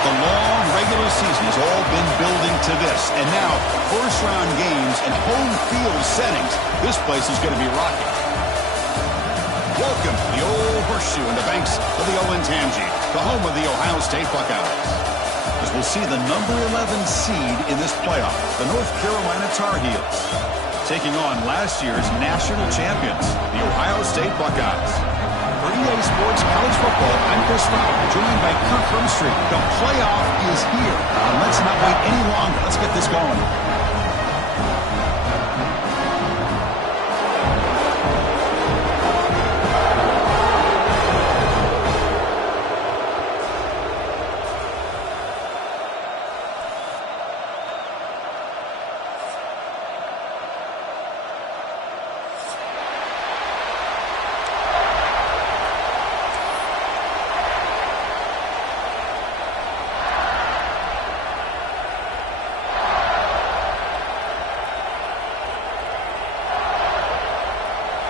The long regular season has all been building to this. And now, first-round games and home field settings. This place is going to be rocking. Welcome to the old horseshoe in the banks of the Olentangy, the home of the Ohio State Buckeyes. As we'll see the number 11 seed in this playoff, the North Carolina Tar Heels, taking on last year's national champions, the Ohio State Buckeyes. For EA Sports College Football, I'm Chris Fowler, joined by Kirk Hermstreet. The playoff is here. Let's not wait any longer. Let's get this going.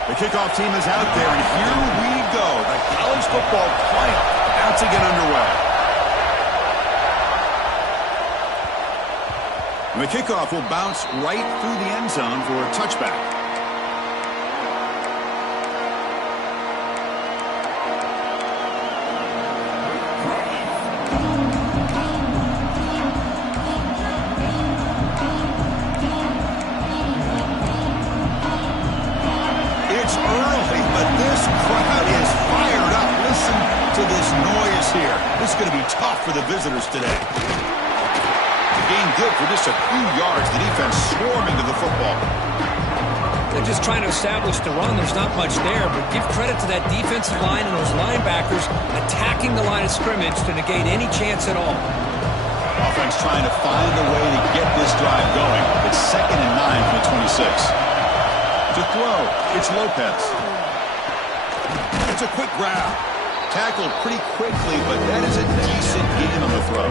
The kickoff team is out there, and here we go. The college football playoff about to get underway. And the kickoff will bounce right through the end zone for a touchback. This is going to be tough for the visitors today. Gain good for just a few yards. The defense swarming to the football. They're just trying to establish the run. There's not much there, but give credit to that defensive line and those linebackers attacking the line of scrimmage to negate any chance at all. Offense trying to find a way to get this drive going. It's 2nd and 9 from the 26. To throw, it's Lopez. It's a quick grab. Tackled pretty quickly, but that is a decent gain on the throw.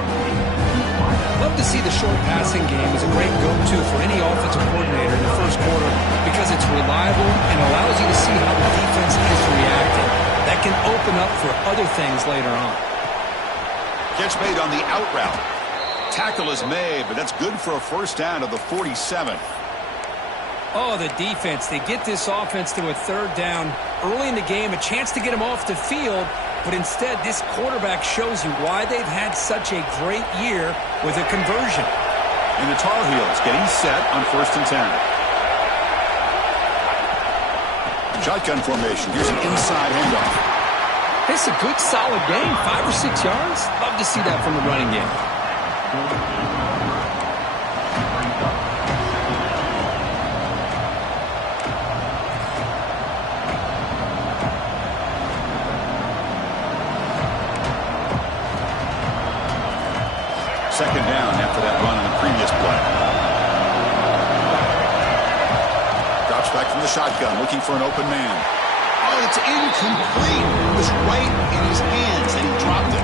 Love to see the short passing game as a great go-to for any offensive coordinator in the first quarter because it's reliable and allows you to see how the defense is reacting. That can open up for other things later on. Catch made on the out route. Tackle is made, but that's good for a first down of the 47. Oh, the defense. They get this offense to a third down early in the game, a chance to get them off the field, but instead this quarterback shows you why they've had such a great year with a conversion. And the Tar Heels getting set on 1st and 10. Shotgun formation. Here's an inside handoff. It's a good, solid game. 5 or 6 yards. Love to see that from the running game. Second down after that run on the previous play. Drops back from the shotgun, looking for an open man. Oh, it's incomplete. It was right in his hands, and he dropped it.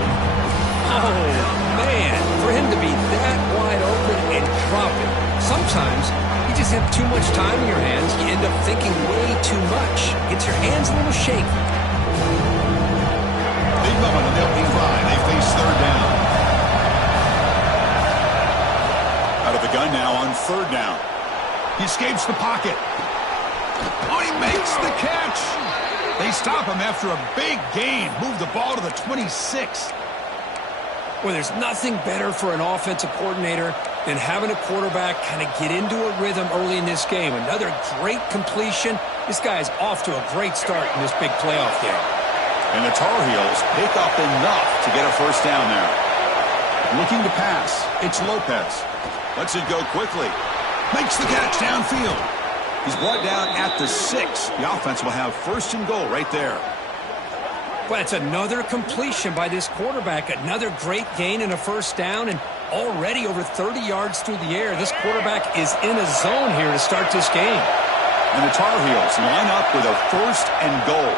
Oh, man. For him to be that wide open and drop it. Sometimes you just have too much time in your hands. You end up thinking way too much. Gets your hands a little shaky. Big moment on the opening drive. They face third down. Out of the gun now on 3rd down. He escapes the pocket. Oh, he makes the catch. They stop him after a big gain. Move the ball to the 26. Well, there's nothing better for an offensive coordinator than having a quarterback kind of get into a rhythm early in this game. Another great completion. This guy is off to a great start in this big playoff game. And the Tar Heels pick up enough to get a first down there. Looking to pass. It's Lopez. Lets it go quickly. Makes the catch downfield. He's brought down at the 6. The offense will have 1st and goal right there. Well, it's another completion by this quarterback. Another great gain and a first down, and already over 30 yards through the air. This quarterback is in a zone here to start this game. And the Tar Heels line up with a 1st and goal.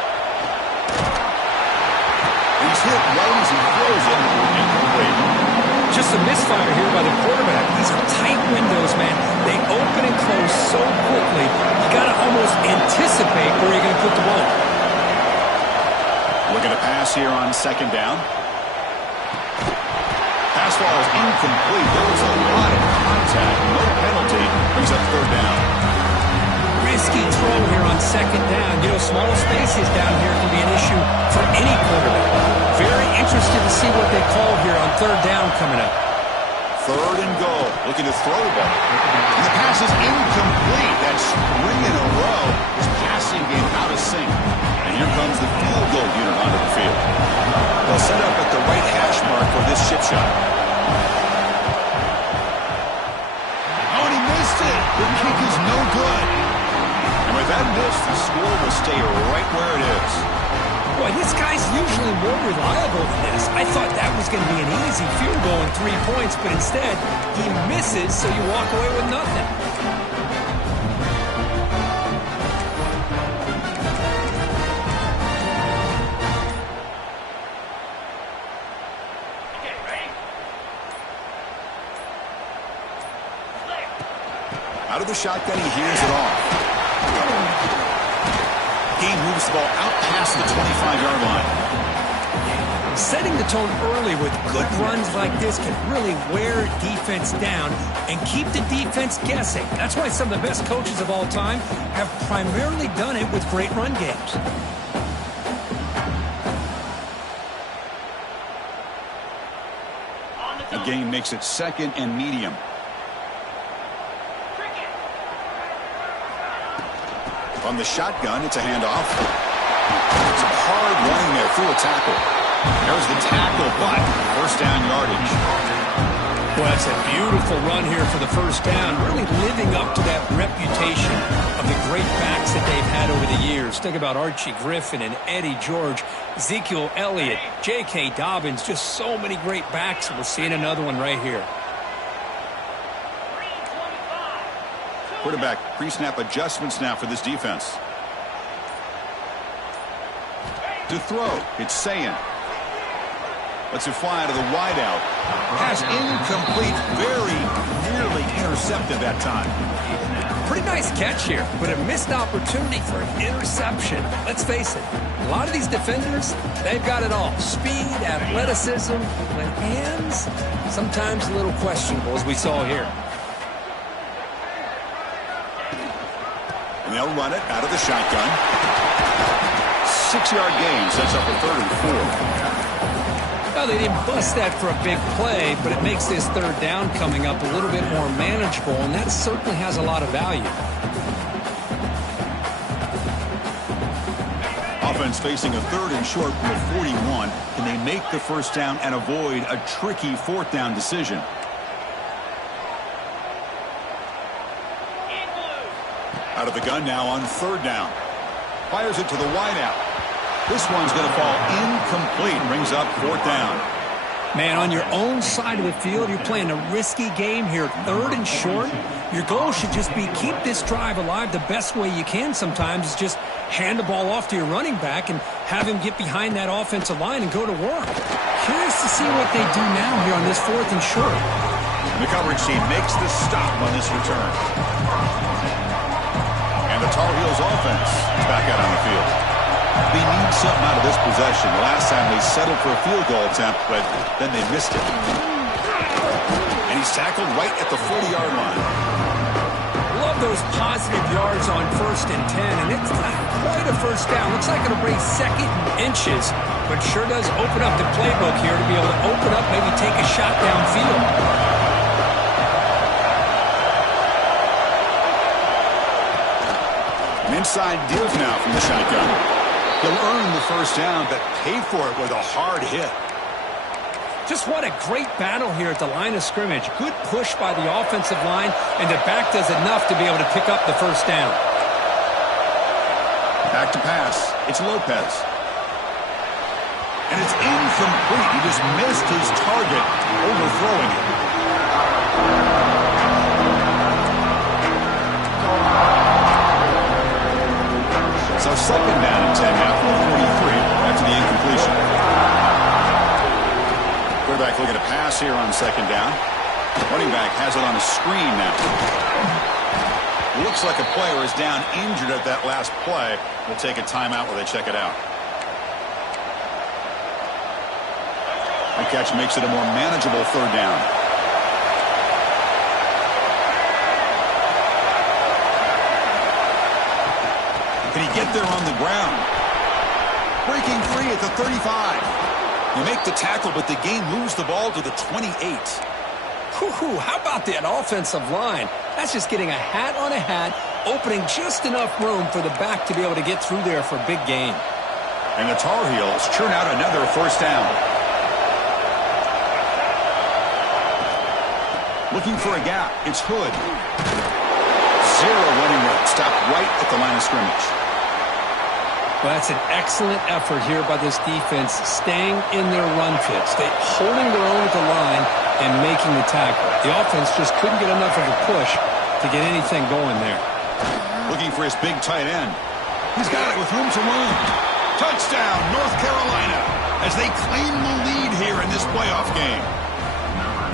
He's hit right as he throws it. Incomplete. Just a misfire here by the quarterback. These are tight windows, man. They open and close so quickly, you got to almost anticipate where you're going to put the ball. Looking to pass here on 2nd down. Pass falls incomplete. There was a lot of contact. No penalty. Brings up third down. Risky throw here on second down. You know, small spaces down here can be an issue for any quarterback. Very interested to see what they call here on third down coming up. Third and goal. Looking to throw the ball. And the pass is incomplete. That's 3 in a row. His passing game out of sync. And here comes the field goal unit onto the field. They'll set up at the right hash mark for this chip shot. Oh, and he missed it. The kick is no good. And with that miss, the score will stay right where it is. Boy, this guy's usually more reliable than this. I thought that was going to be an easy field goal and 3 points, but instead, he misses, so you walk away with nothing. Out of the shotgun, he hears it off. Game moves the ball out past the 25-yard line. Setting the tone early with good runs like this can really wear defense down and keep the defense guessing. That's why some of the best coaches of all time have primarily done it with great run games. The game makes it second and medium. On the shotgun, it's a handoff. It's a hard running there through a tackle. There's the tackle, but first down yardage. Well, that's a beautiful run here for the first down, really living up to that reputation of the great backs that they've had over the years. Think about Archie Griffin and Eddie George, Ezekiel Elliott, J.K. Dobbins, just so many great backs, and we're seeing another one right here. Quarterback pre-snap adjustments now for this defense. To throw, it's Sayin. Lets it fly out of the wideout. Pass incomplete, very nearly intercepted that time. Pretty nice catch here, but a missed opportunity for an interception. Let's face it, a lot of these defenders, they've got it all. Speed, athleticism, but hands, sometimes a little questionable, as we saw here. And they'll run it out of the shotgun. 6-yard gain sets up a 3rd and 4. Well, they didn't bust that for a big play, but it makes this third down coming up a little bit more manageable, and that certainly has a lot of value. Offense facing a 3rd and short from the 41. Can they make the first down and avoid a tricky 4th down decision? Out of the gun now on 3rd down. Fires it to the wideout. This one's going to fall incomplete. Brings up 4th down. Man, on your own side of the field, you're playing a risky game here. 3rd and short. Your goal should just be keep this drive alive the best way you can sometimes is just hand the ball off to your running back and have him get behind that offensive line and go to work. Curious to see what they do now here on this 4th and short. And the coverage team makes the stop on this return. And the Tar Heels offense is back out on the field. They need something out of this possession. Last time they settled for a field goal attempt, but then they missed it. And he's tackled right at the 40-yard line. Love those positive yards on 1st and 10, and it's not quite a first down. Looks like it'll bring 2nd and inches, but sure does open up the playbook here to be able to open up, maybe take a shot downfield. Inside deals now from the shotgun. He'll earn the first down, but pay for it with a hard hit. Just what a great battle here at the line of scrimmage. Good push by the offensive line, and the back does enough to be able to pick up the first down. Back to pass. It's Lopez. And it's incomplete. He just missed his target, overthrowing it. So 2nd down and 10 now from the 43 after the incompletion. Quarterback looking to pass here on 2nd down. Running back has it on a screen now. Looks like a player is down injured at that last play. We'll take a timeout while they check it out. The catch makes it a more manageable third down. Can he get there on the ground? Breaking free at the 35. You make the tackle, but the game moves the ball to the 28. Whew, how about that offensive line? That's just getting a hat on a hat, opening just enough room for the back to be able to get through there for a big gain. And the Tar Heels churn out another first down. Looking for a gap. It's Hood. Zero running room. Stopped right at the line of scrimmage. Well, that's an excellent effort here by this defense, staying in their run fit, holding their own at the line and making the tackle. The offense just couldn't get enough of a push to get anything going there. Looking for his big tight end. He's got it with room to run. Touchdown, North Carolina, as they claim the lead here in this playoff game.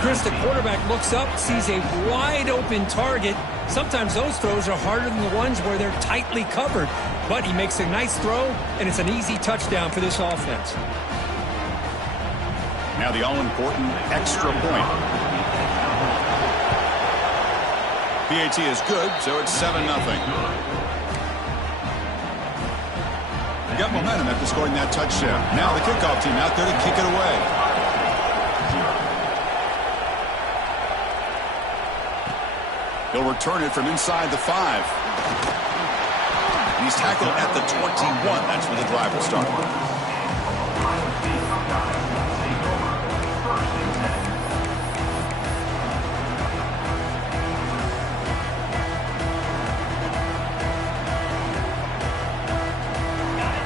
Chris, the quarterback looks up, sees a wide-open target. Sometimes those throws are harder than the ones where they're tightly covered. But he makes a nice throw, and it's an easy touchdown for this offense. Now the all-important extra point. PAT is good, so it's 7-0. They got momentum after scoring that touchdown. Now the kickoff team out there to kick it away. He'll return it from inside the 5. He's tackled at the 21. That's where the drive will start.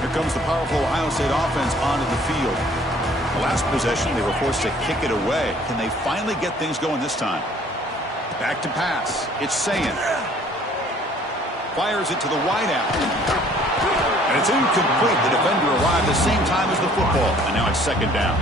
Here comes the powerful Ohio State offense onto the field. The last possession, they were forced to kick it away. Can they finally get things going this time? Back to pass. It's Sayin. Fires it to the wideout. And it's incomplete. The defender arrived the same time as the football. And now it's second down.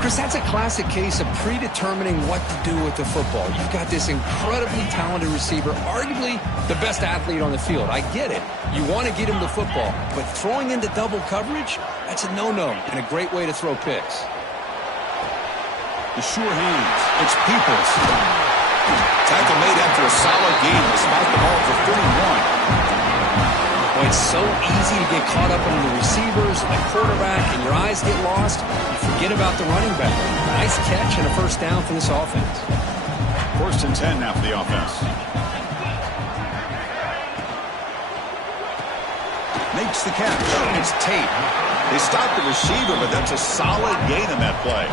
Chris, that's a classic case of predetermining what to do with the football. You've got this incredibly talented receiver, arguably the best athlete on the field. I get it. You want to get him the football. But throwing into double coverage, that's a no-no and a great way to throw picks. The sure hands. It's Peoples. Tackle made after a solid game. They spot the ball for 31. Well, it's so easy to get caught up in the receivers, the quarterback, and your eyes get lost. You forget about the running back. Nice catch and a first down for this offense. First and 10 now for the offense. Makes the catch. It's Tate. They stopped the receiver, but that's a solid gain in that play.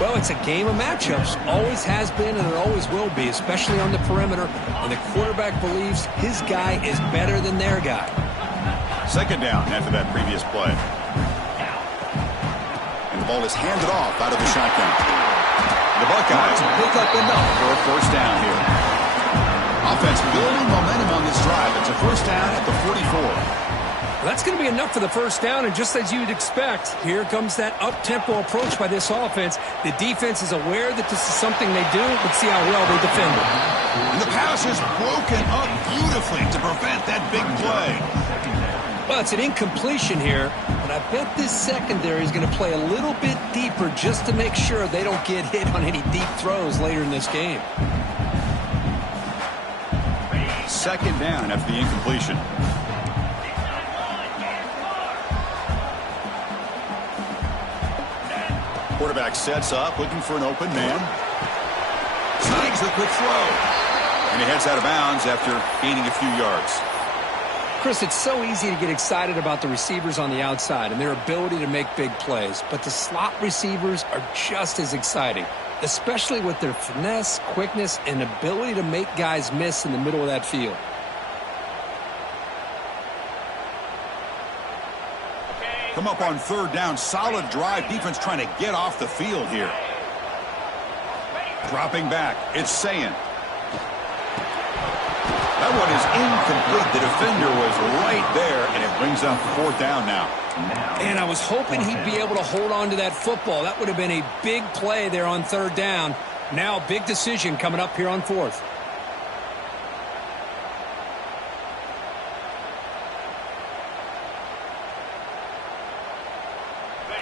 Well, it's a game of matchups. Always has been and it always will be, especially on the perimeter. And the quarterback believes his guy is better than their guy. Second down after that previous play. And the ball is handed off out of the shotgun. The Buckeyes pick up enough for a first down here. Offense building momentum on this drive. It's a first down at the 44. That's going to be enough for the first down, and just as you'd expect, here comes that up-tempo approach by this offense. The defense is aware that this is something they do. Let's see how well they defend it. And the pass is broken up beautifully to prevent that big play. Well, it's an incompletion here, but I bet this secondary is going to play a little bit deeper just to make sure they don't get hit on any deep throws later in this game. Second down after the incompletion. Quarterback sets up, looking for an open man. Snags the quick throw. And he heads out of bounds after gaining a few yards. Chris, it's so easy to get excited about the receivers on the outside and their ability to make big plays. But the slot receivers are just as exciting, especially with their finesse, quickness, and ability to make guys miss in the middle of that field. Come up on third down. Solid drive. Defense trying to get off the field here. Dropping back. It's Sayin. That one is incomplete. The defender was right there, and it brings up fourth down now. And I was hoping he'd be able to hold on to that football. That would have been a big play there on third down. Now a big decision coming up here on fourth.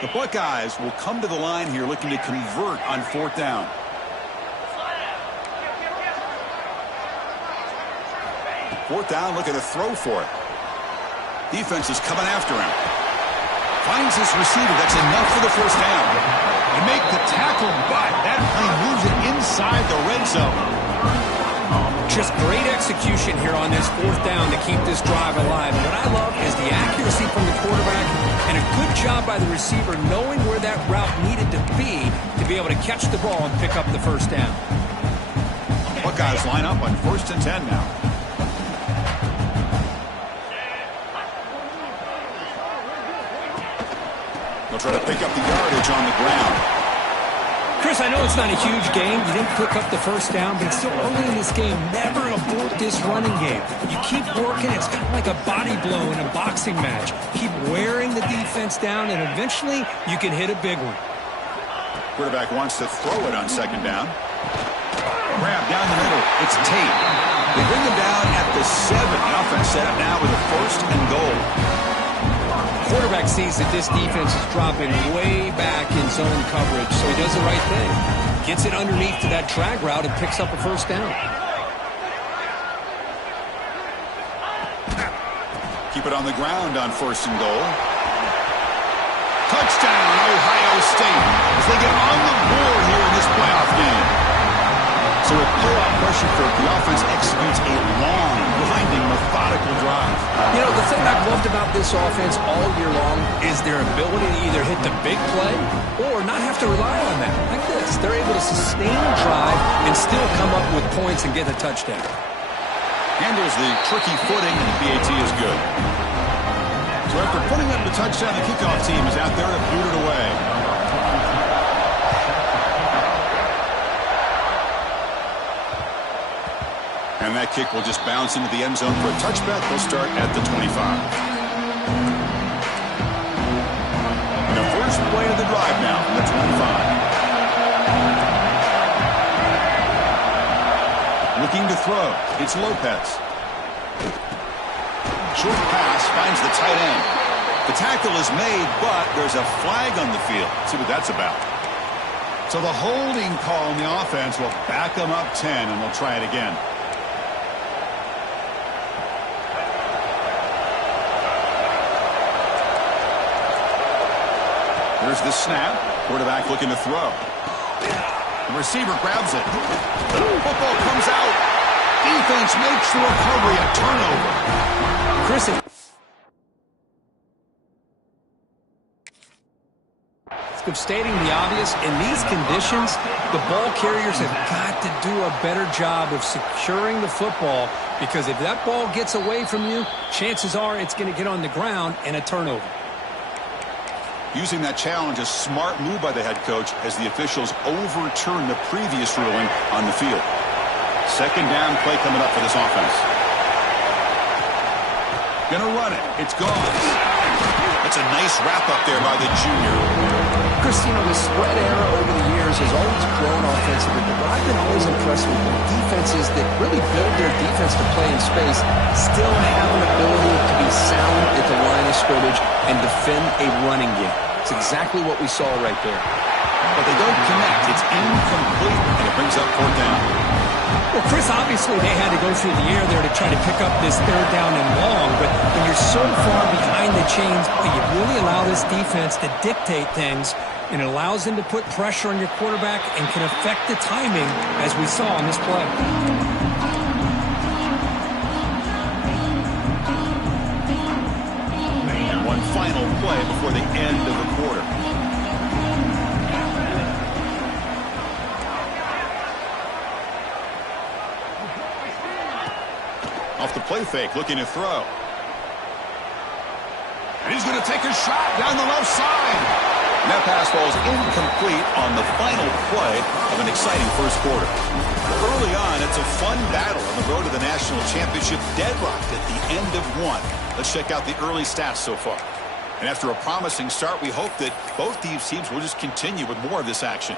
The Buckeyes will come to the line here looking to convert on 4th down. Fourth down, looking to throw for it. Defense is coming after him. Finds his receiver. That's enough for the first down. You make the tackle, but that play moves it inside the red zone. Just great execution here on this 4th down to keep this drive alive. And what I love is the accuracy from the quarterback and a good job by the receiver knowing where that route needed to be able to catch the ball and pick up the first down. Buckeyes line up on 1st and 10 now. They'll try to pick up the yardage on the ground. Chris, I know it's not a huge game. You didn't pick up the first down, but it's still early in this game. Never abort this running game. You keep working. It's kind of like a body blow in a boxing match. Keep wearing the defense down, and eventually you can hit a big one. Quarterback wants to throw it on 2nd down. Grab down the middle. It's Tate. They bring him down at the 7. The offense set up now with a 1st and goal. Quarterback sees that this defense is dropping way back in zone coverage, so he does the right thing. Gets it underneath to that drag route and picks up a first down. Keep it on the ground on 1st and goal. Touchdown, Ohio State, as they get on the board here in this playoff game. So with playoff pressure for the offense executes a long, winding, methodical drive. You know, the thing I've loved about this offense all year long is their ability to either hit the big play or not have to rely on that. Like this, they're able to sustain a drive and still come up with points and get a touchdown. Handles the tricky footing, and the PAT is good. So after putting up the touchdown, the kickoff team is out there to boot it away. And that kick will just bounce into the end zone for a touchback. They'll start at the 25. The first play of the drive now from the 25. Looking to throw. It's Lopez. Short pass finds the tight end. The tackle is made, but there's a flag on the field. Let's see what that's about. So the holding call on the offense will back them up 10, and they'll try it again. Here's the snap. Quarterback looking to throw. The receiver grabs it. Football comes out. Defense makes the recovery, a turnover. Chris, of stating the obvious, in these conditions, the ball carriers have got to do a better job of securing the football, because if that ball gets away from you, chances are it's going to get on the ground and a turnover. Using that challenge, a smart move by the head coach as the officials overturn the previous ruling on the field. 2nd down play coming up for this offense. Gonna run it. It's gone. That's a nice wrap up there by the junior. Chris, you know, the spread era over the years has always grown offensively, but what I've been always impressed with the defenses that really build their defense to play in space still have an ability to be sound at the line of scrimmage and defend a running game. It's exactly what we saw right there. But they don't connect. It's incomplete, and it brings up 4th down. Well, Chris, obviously they had to go through the air there to try to pick up this 3rd down and long, but when you're so far behind the chains, you really allow this defense to dictate things, and it allows them to put pressure on your quarterback and can affect the timing, as we saw on this play. And one final play before the end of the quarter. Off the play fake, looking to throw. And he's going to take a shot down the left side. And that pass falls incomplete on the final play of an exciting first quarter. Early on, it's a fun battle on the road to the national championship, deadlocked at the end of one. Let's check out the early stats so far. And after a promising start, we hope that both these teams will just continue with more of this action.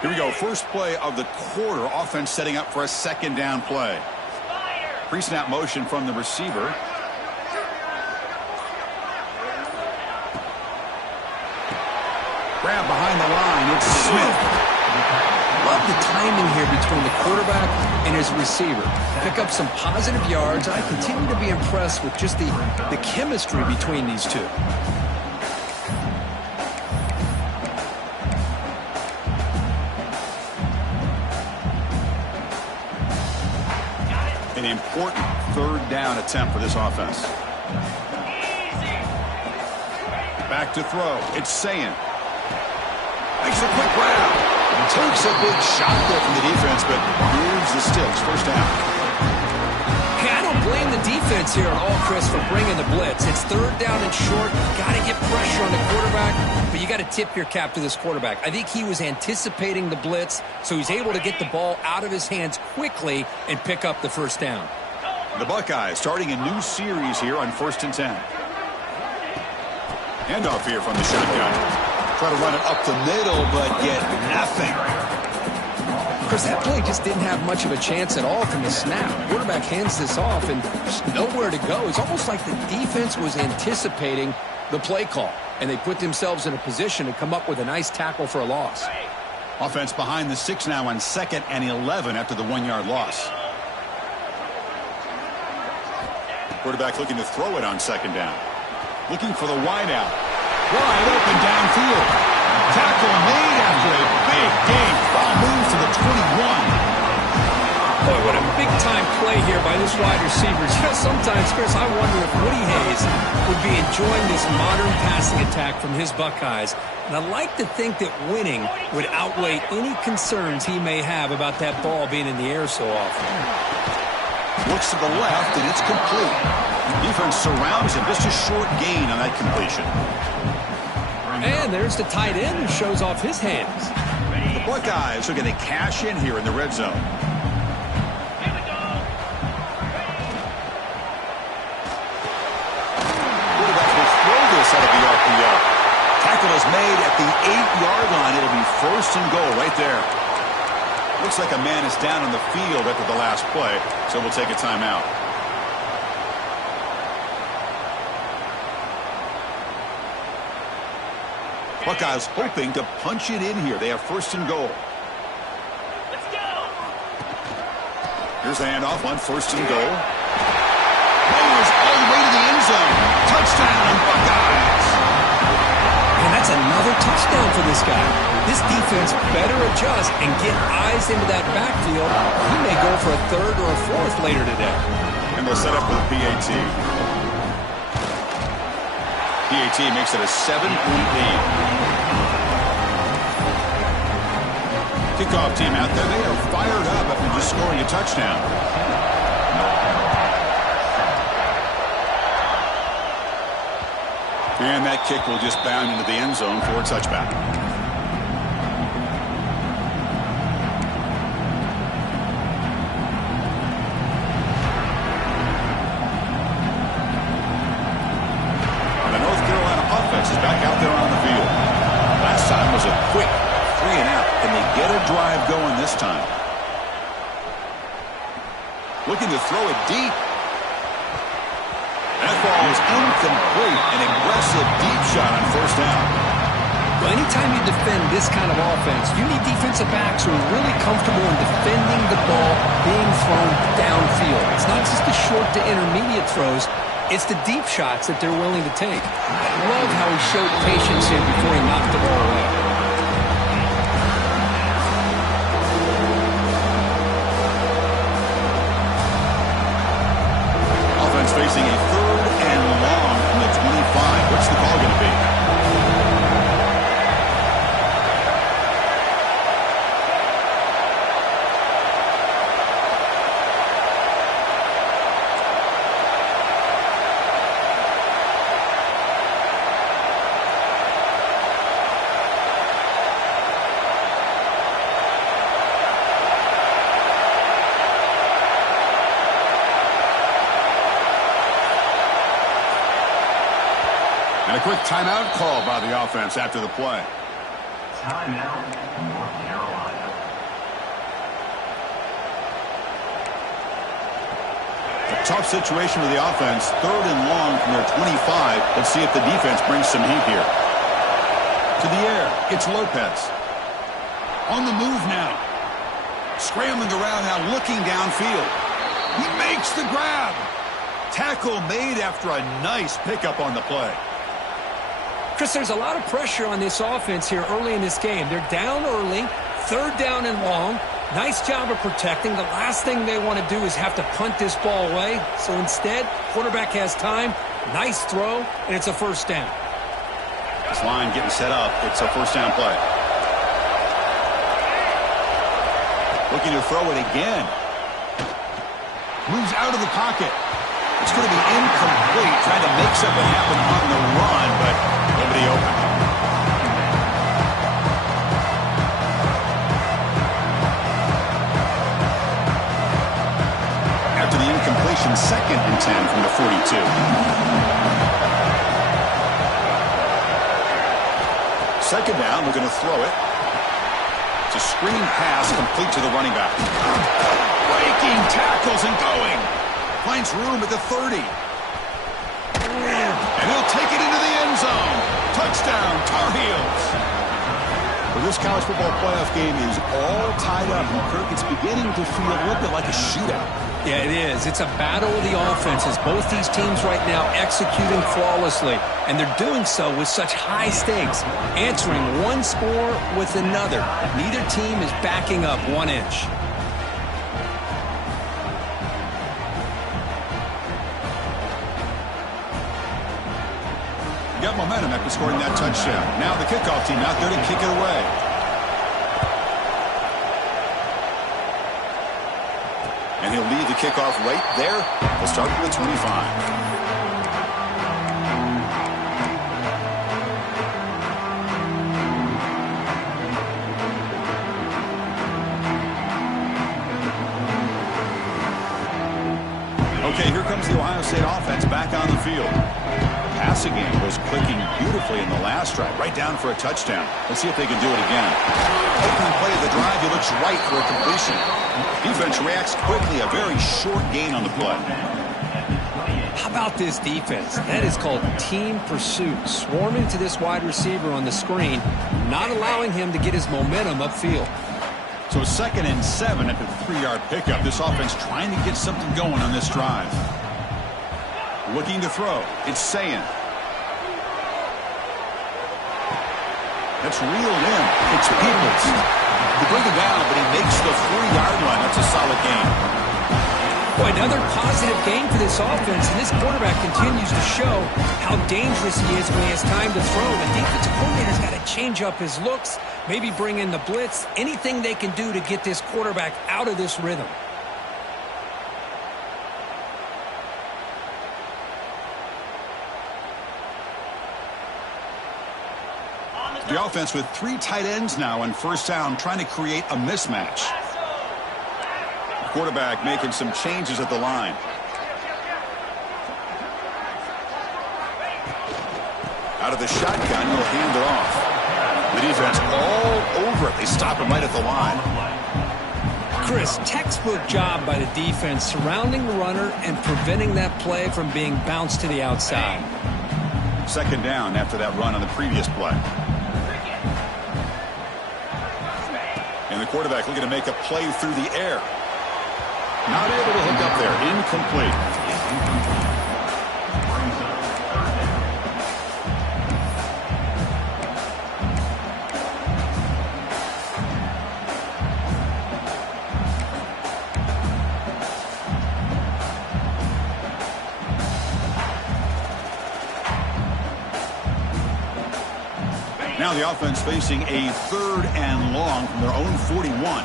Here we go. First play of the quarter. Offense setting up for a 2nd down play. Pre-snap motion from the receiver. Grab behind the line. It's Smith. Love the timing here between the quarterback and his receiver. Pick up some positive yards. I continue to be impressed with just the chemistry between these two. An important third down attempt for this offense. Back to throw. It's Sayin. Makes a quick grab. Takes a big shot there from the defense, but moves the sticks. First down. Hey, I don't blame the defense here at all, Chris, for bringing the blitz. It's third down and short. Got to get pressure on the quarterback, but you got to tip your cap to this quarterback. I think he was anticipating the blitz, so he's able to get the ball out of his hands quickly and pick up the first down. The Buckeyes starting a new series here on 1st and 10. Handoff here from the shotgun. Try to run it up the middle, but get nothing. Chris, that play just didn't have much of a chance at all from the snap. Quarterback hands this off, and just nowhere to go. It's almost like the defense was anticipating the play call, and they put themselves in a position to come up with a nice tackle for a loss. Offense behind the 6 now on 2nd and 11 after the 1-yard loss. Quarterback looking to throw it on 2nd down. Looking for the wideout. Wide open downfield. Tackle made after a big gain. Ball moves to the 21. Boy, what a big-time play here by this wide receiver. Sometimes, Chris, I wonder if Woody Hayes would be enjoying this modern passing attack from his Buckeyes. And I like to think that winning would outweigh any concerns he may have about that ball being in the air so often. Looks to the left, and it's complete. The defense surrounds him. Just a short gain on that completion. And there's the tight end who shows off his hands. The Buckeyes are going to cash in here in the red zone. Quarterback will throw this out of the RPO. Tackle is made at the 8-yard line. It'll be 1st and goal right there. Looks like a man is down on the field after the last play, so we'll take a timeout. Buckeyes hoping to punch it in here. They have 1st and goal. Let's go. Here's the handoff on 1st and goal. Goes all the way to the end zone. Touchdown, Buckeyes. And that's another touchdown for this guy. This defense better adjust and get eyes into that backfield. He may go for a 3rd or a 4th later today. And they'll set up for the PAT. PAT makes it a 7-point lead. Kickoff team out there. They are fired up after just scoring a touchdown. And that kick will just bound into the end zone for a touchback. The North Carolina offense is back out there on the field. Last time was a quick 3 and out. Can they get a drive going this time? Looking to throw it deep. That ball is incomplete. An aggressive deep shot on 1st down. Well, anytime you defend this kind of offense, you need defensive backs who are really comfortable in defending the ball being thrown downfield. It's not just the short to intermediate throws. It's the deep shots that they're willing to take. I love how he showed patience here before he knocked the ball away. Offense facing a 3rd and long from the 25. What's the call going to be? And a quick timeout call by the offense after the play. Timeout, North Carolina. Tough situation for the offense. 3rd and long from their 25. Let's see if the defense brings some heat here. To the air, it's Lopez. On the move now. Scrambling around now, looking downfield. He makes the grab. Tackle made after a nice pickup on the play. Chris, there's a lot of pressure on this offense here early in this game. They're down early, 3rd down and long. Nice job of protecting. The last thing they want to do is have to punt this ball away. So instead, quarterback has time. Nice throw, and it's a 1st down. This line getting set up. It's a 1st down play. Looking to throw it again. Moves out of the pocket. It's going to be incomplete. Trying to make something happen on the run, but nobody open. After the incompletion, 2nd and 10 from the 42. Second down, we're going to throw it. It's a screen pass complete to the running back. Breaking tackles and going. Finds room at the 30. And he'll take it into the end zone. Touchdown, Tar Heels. Well, this college football playoff game is all tied up. And Kirk, it's beginning to feel a little bit like a shootout. Yeah, it is. It's a battle of the offenses. Both these teams right now executing flawlessly, and they're doing so with such high stakes, answering one score with another. Neither team is backing up 1 inch. Got momentum after scoring that touchdown. Now the kickoff team out there to kick it away. And he'll leave the kickoff right there. We'll start with 25. Okay, here comes the Ohio State offense back on the field. Passing game was clicking beautifully in the last drive, right down for a touchdown. Let's see if they can do it again. Opening play of the drive, he looks right for a completion. Defense reacts quickly, a very short gain on the play. How about this defense? That is called team pursuit. Swarming to this wide receiver on the screen, not allowing him to get his momentum upfield. So 2nd and 7 after the 3-yard pickup. This offense trying to get something going on this drive. Looking to throw. It's Sayin. That's reeled in. It's Peoples. They bring it down, but he makes the 3-yard line. That's a solid gain. Boy, another positive game for this offense, and this quarterback continues to show how dangerous he is when he has time to throw. The defensive coordinator's got to change up his looks, maybe bring in the blitz, anything they can do to get this quarterback out of this rhythm. The offense with 3 tight ends now on 1st down, trying to create a mismatch. The quarterback making some changes at the line. Out of the shotgun, he'll hand it off. The defense all over it. They stop him right at the line. Chris, textbook job by the defense surrounding the runner and preventing that play from being bounced to the outside. 2nd down after that run on the previous play. And the quarterback looking to make a play through the air. Not able to hook up there. Incomplete. Now the offense facing a 3rd and long from their own 41.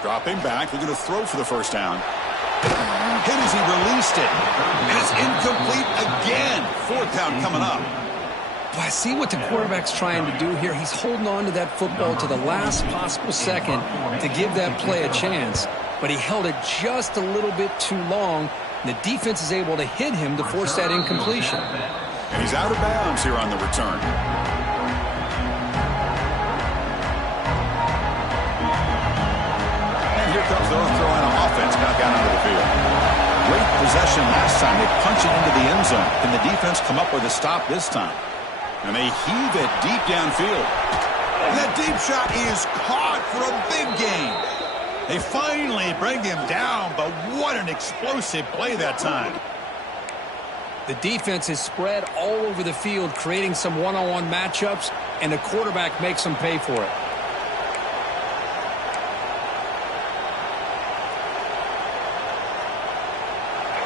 Dropping back, looking to throw for the 1st down. Hit as he released it. And it's incomplete again. 4th down coming up. Well, I see what the quarterback's trying to do here. He's holding on to that football to the last possible second to give that play a chance. But he held it just a little bit too long. The defense is able to hit him to force that incompletion. And he's out of bounds here on the return. And here comes the North Carolina offense back out onto the field. Great possession last time. They punch it into the end zone. Can the defense come up with a stop this time? And they heave it deep downfield. That deep shot is caught for a big gain. They finally bring him down, but what an explosive play that time. The defense is spread all over the field, creating some one-on-one matchups, and the quarterback makes them pay for it.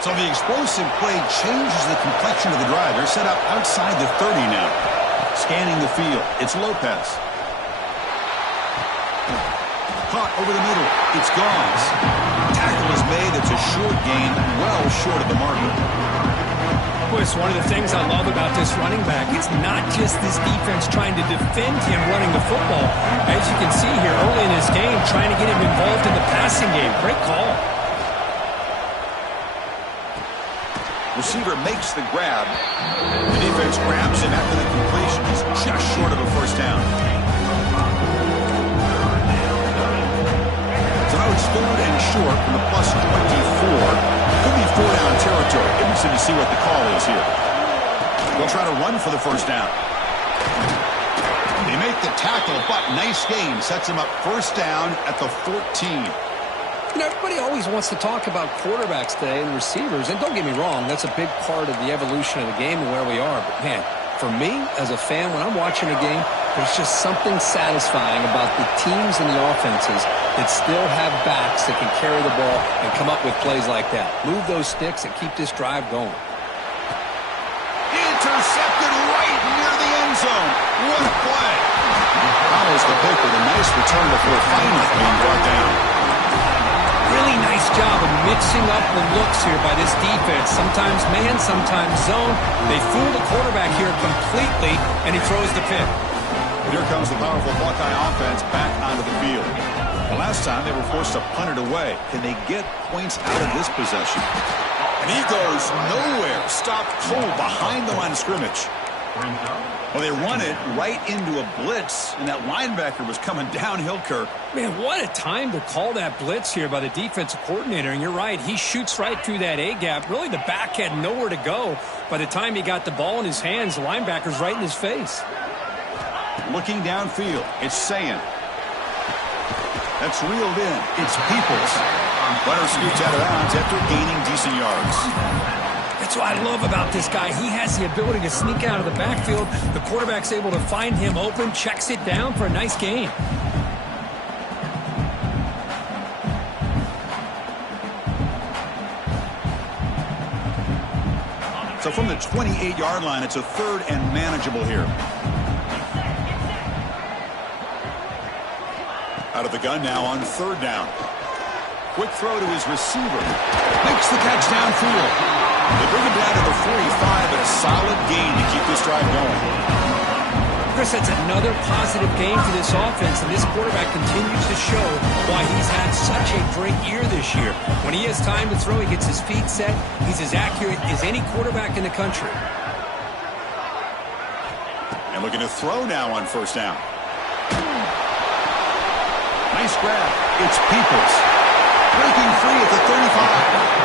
So the explosive play changes the complexion of the drive. They're set up outside the 30 now. Scanning the field. It's Lopez. Caught over the middle. It's Gauze. Tackle is made. It's a short gain, well short of the marker. Boy, it's one of the things I love about this running back. It's not just this defense trying to defend him running the football. As you can see here early in this game, trying to get him involved in the passing game. Great call. Receiver makes the grab. The defense grabs him after the completion. He's just short of a first down. So now it's 3rd and short from the plus 24. Could be 4-down territory. Interesting to see what the call is here. They'll try to run for the first down. They make the tackle, but nice gain. Sets him up first down at the 14. You know, everybody always wants to talk about quarterbacks today and receivers, and don't get me wrong, that's a big part of the evolution of the game and where we are. But, man, for me, as a fan, when I'm watching a game, there's just something satisfying about the teams and the offenses that still have backs that can carry the ball and come up with plays like that. Move those sticks and keep this drive going. Intercepted right near the end zone. What a play. Follows the pick with a nice return before finally being brought down. Really nice job of mixing up the looks here by this defense. Sometimes man, sometimes zone. They fool the quarterback here completely, and he throws the pick. Here comes the powerful Buckeye offense back onto the field. The last time they were forced to punt it away. Can they get points out of this possession? And he goes nowhere. Stopped cold behind the line of scrimmage. Well, they run it right into a blitz, and that linebacker was coming downhill, Kirk. Man, what a time to call that blitz here by the defensive coordinator. And you're right, he shoots right through that A-gap. Really, the back had nowhere to go. By the time he got the ball in his hands, the linebacker's right in his face. Looking downfield, it's Sayin. That's reeled in. It's Peoples. Runner scoots out of bounds after gaining decent yards. That's what I love about this guy. He has the ability to sneak out of the backfield. The quarterback's able to find him open, checks it down for a nice gain. So from the 28-yard line, it's a 3rd and manageable here. Out of the gun now on 3rd down. Quick throw to his receiver. Makes the catch downfield. They bring him down to the 45, but a solid gain to keep this drive going. Chris, that's another positive game for this offense, and this quarterback continues to show why he's had such a great year this year. When he has time to throw, he gets his feet set. He's as accurate as any quarterback in the country. And looking to throw now on 1st down. Nice grab. It's Peoples. Breaking free at the 35.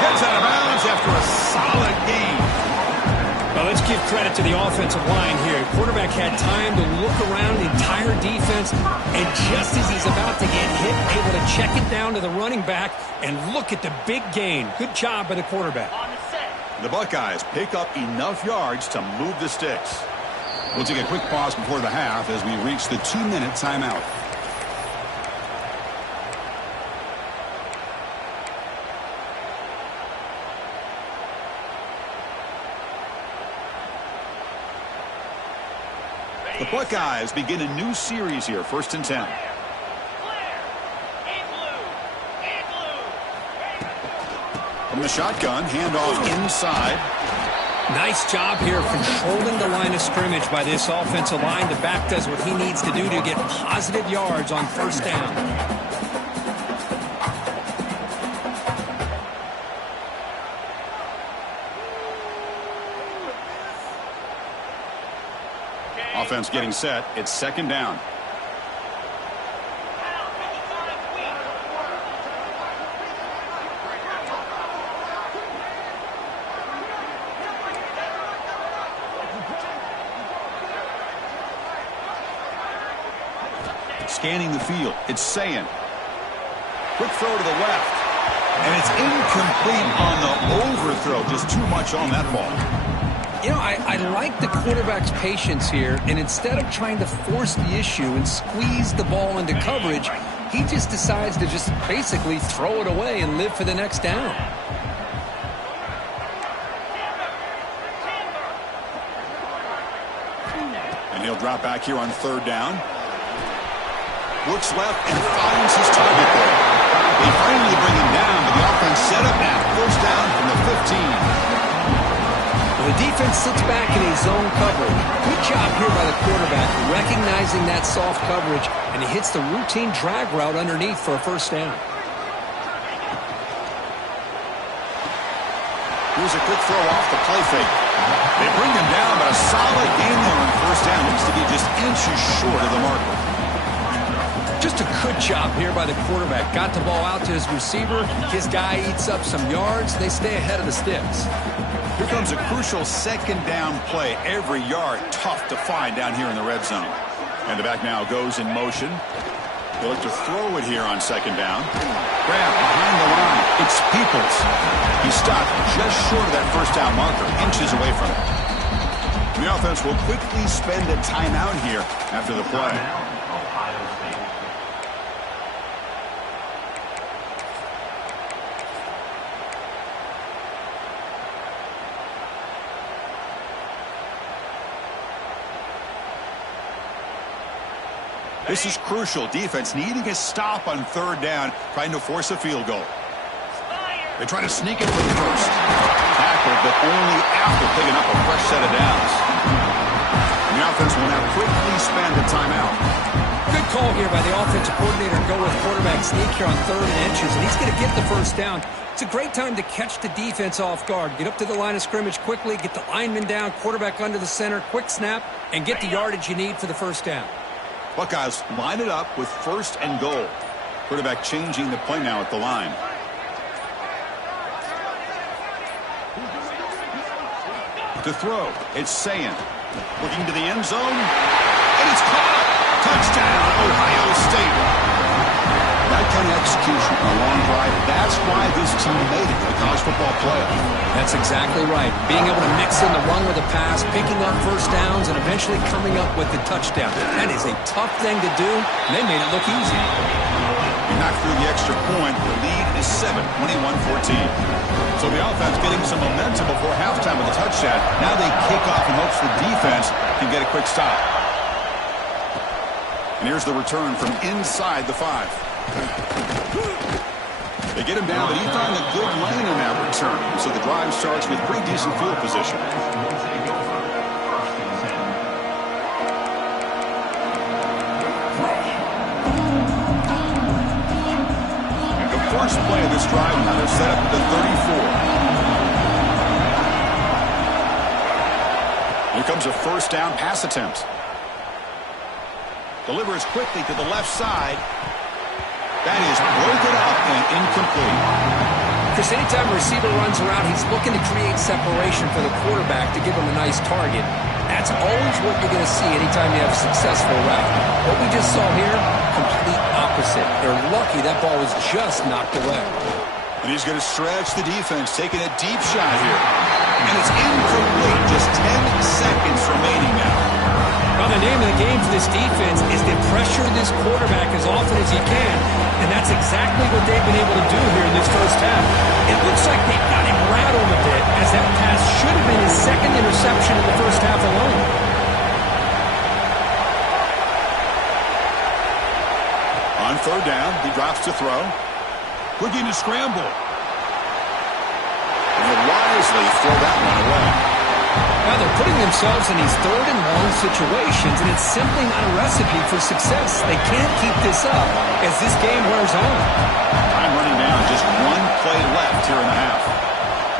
Heads out of bounds after a solid gain. Well, let's give credit to the offensive line here. Quarterback had time to look around the entire defense, and just as he's about to get hit, able to check it down to the running back, and look at the big gain. Good job by the quarterback. The Buckeyes pick up enough yards to move the sticks. We'll take a quick pause before the half as we reach the 2-minute timeout. The Buckeyes begin a new series here, 1st and 10. From the shotgun, handoff inside. Nice job here controlling the line of scrimmage by this offensive line. The back does what he needs to do to get positive yards on 1st down. Offense getting set. It's 2nd down. scanning the field. It's saying. Quick throw to the left. And it's incomplete on the overthrow. Just too much on that ball. You know, I like the quarterback's patience here, and instead of trying to force the issue and squeeze the ball into coverage, he just decides to just basically throw it away and live for the next down. And he'll drop back here on third down. Looks left and finds his target there. They finally bring him down, but the offense set up now. First down from the 15. Well, the defense sits back in a zone coverage. Good job here by the quarterback, recognizing that soft coverage, and he hits the routine drag route underneath for a first down. Here's a quick throw off the play fake. They bring him down, but a solid gain there on first down. Looks to be just inches short of the marker. Just a good job here by the quarterback. Got the ball out to his receiver. His guy eats up some yards. They stay ahead of the sticks. Here comes a crucial second down play. Every yard tough to find down here in the red zone. And the back now goes in motion. He'll look to throw it here on second down. Grab behind the line. It's Peoples. He stopped just short of that first down marker, inches away from it. The offense will quickly spend a timeout here after the play. This is crucial. Defense needing a stop on third down, trying to force a field goal. They try to sneak it for the first. Tackle, but only after picking up a fresh set of downs. And the offense will now quickly spend a timeout. Good call here by the offensive coordinator to go with quarterback sneak here on third and inches, and he's going to get the first down. It's a great time to catch the defense off guard. Get up to the line of scrimmage quickly, get the lineman down, quarterback under the center, quick snap, and get the yardage you need for the first down. Buckeyes line it up with first and goal. Quarterback changing the play now at the line. To throw, it's Sayin. Looking to the end zone, and it's caught. Touchdown, Ohio State. That kind of execution on a long drive, that's why this team made it to the college football playoff. That's exactly right. Being able to mix in the run with a pass, picking up first downs, and eventually coming up with the touchdown. That is a tough thing to do, and they made it look easy. He knocked through the extra point. The lead is 7, 21-14. So the offense getting some momentum before halftime with a touchdown. Now they kick off in hopes the defense can get a quick stop. And here's the return from inside the 5. They get him down, but he found a good lane in that return. So the drive starts with pretty decent field position. The first play of this drive now, they're set up at the 34. Here comes a first down pass attempt. Delivers quickly to the left side. That is broken up and incomplete. Chris, anytime a receiver runs around, he's looking to create separation for the quarterback to give him a nice target. That's always what you're going to see anytime you have a successful route. What we just saw here, complete opposite. They're lucky that ball was just knocked away. And he's going to stretch the defense, taking a deep shot here. And it's incomplete. Just 10 seconds remaining now. Well, the name of the game for this defense is to pressure this quarterback as often as you can, and that's exactly what they've been able to do here in this first half. It looks like they've got him rattled a bit, as that pass should have been his second interception in the first half alone. On third down, he drops to throw. Looking to scramble. And he'll wisely throw that one away. Now they're putting themselves in these third and long situations, and it's simply not a recipe for success. They can't keep this up as this game wears on. Time running down, just one play left here in the half.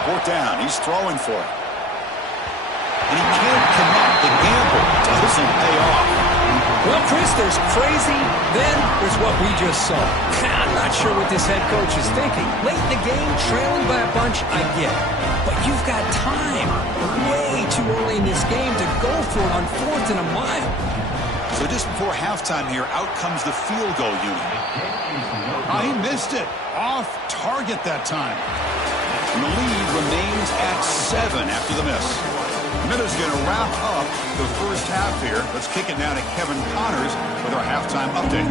Fourth down, he's throwing for it. And he can't connect. The gamble doesn't pay off. Well, Chris, there's crazy, then there's what we just saw. I'm not sure what this head coach is thinking. Late in the game, trailing by a bunch, I get it. But you've got time way too early in this game to go for it on 4th and a mile. So So just before halftime here, out comes the field goal unit. He missed it. Off target that time. And the lead remains at 7 after the miss. Minutes going to wrap up the first half here. Let's kick it down to Kevin Connors with our halftime update.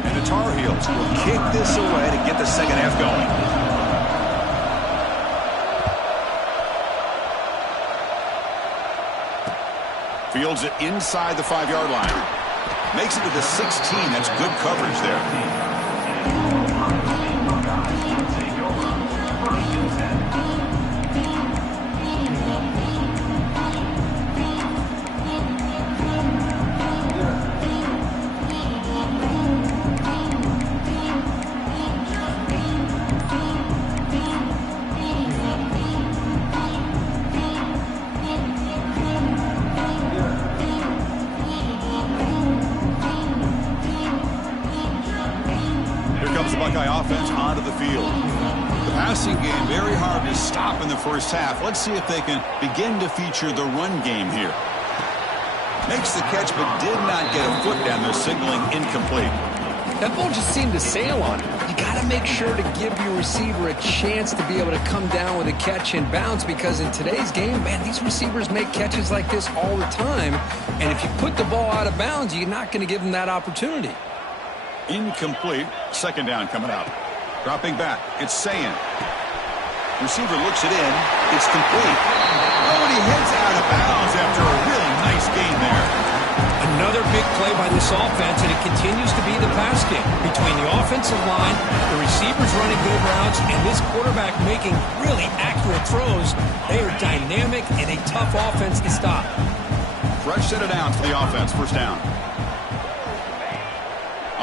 And the Tar Heels will kick this away to get the second half going. Fields it inside the 5-yard line. Makes it to the 16. That's good coverage there. Offense onto the field. The passing game very hard to stop in the first half. Let's see if they can begin to feature the run game here. Makes the catch but did not get a foot down there, signaling incomplete. That ball just seemed to sail on him. You got to make sure to give your receiver a chance to be able to come down with a catch and bounce, because in today's game, man, these receivers make catches like this all the time. And if you put the ball out of bounds, you're not going to give them that opportunity. Incomplete. Second down coming up. Dropping back. It's Sayin. Receiver looks it in. It's complete. Oh, and he heads out of bounds after a really nice gain there. Another big play by this offense, and it continues to be the pass game. Between the offensive line, the receivers running good routes, and this quarterback making really accurate throws, they are dynamic and a tough offense to stop. Fresh set of downs for the offense. First down.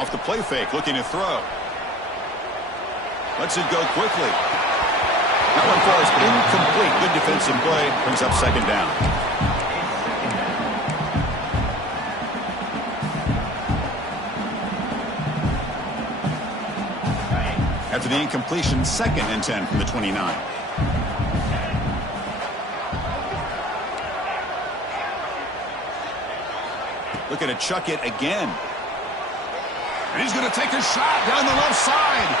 Off the play fake, looking to throw. Lets it go quickly. That one falls incomplete. Good defensive play. Brings up second down. After the incompletion, 2nd and 10 from the 29. Looking to chuck it again. And he's going to take a shot down the left side.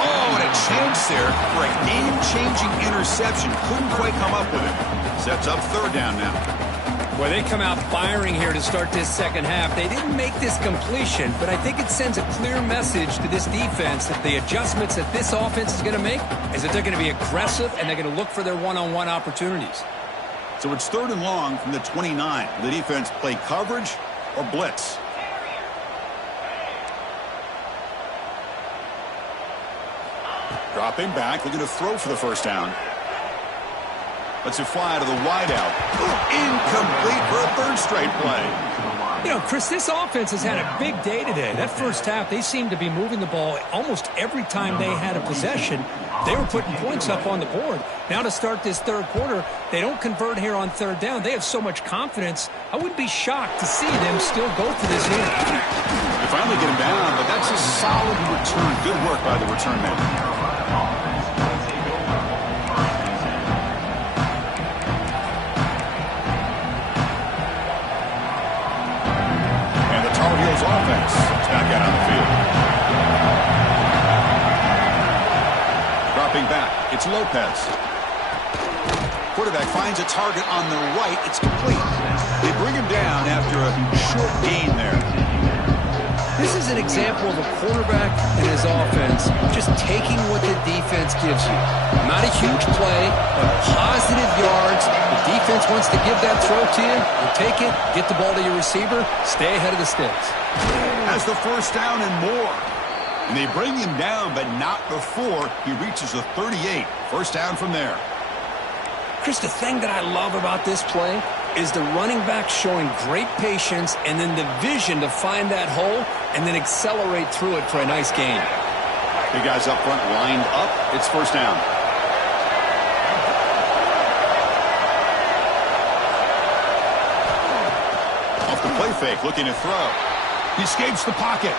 Oh, and a chance there for a game-changing interception. Couldn't quite come up with it. Sets up third down now. Well, they come out firing here to start this second half. They didn't make this completion, but I think it sends a clear message to this defense that the adjustments that this offense is going to make is that they're going to be aggressive and they're going to look for their one-on-one opportunities. So it's 3rd and long from the 29. The defense play coverage or blitz. Dropping back, looking to throw for the first down. Lets it fly to the wideout. Incomplete for a 3rd straight play. You know, Chris, this offense has had a big day today. That first half, they seemed to be moving the ball almost every time they had a possession. They were putting points up on the board. Now to start this third quarter, they don't convert here on 3rd down. They have so much confidence. I wouldn't be shocked to see them still go for this here. They finally get him down, but that's a solid return. Good work by the return man. Offense is back out on the field. Dropping back, it's Lopez. Quarterback finds a target on the right. It's complete. They bring him down after a short gain there. This is an example of a quarterback and his offense just taking what the defense gives you. Not a huge play, but positive yards. The defense wants to give that throw to you. You take it, get the ball to your receiver, stay ahead of the sticks. Has the first down and more. And they bring him down, but not before he reaches the 38. First down from there. Chris, the thing that I love about this play is the running back showing great patience and then the vision to find that hole and then accelerate through it for a nice gain. Big guys up front lined up. It's first down. Off the play fake, looking to throw. He escapes the pocket.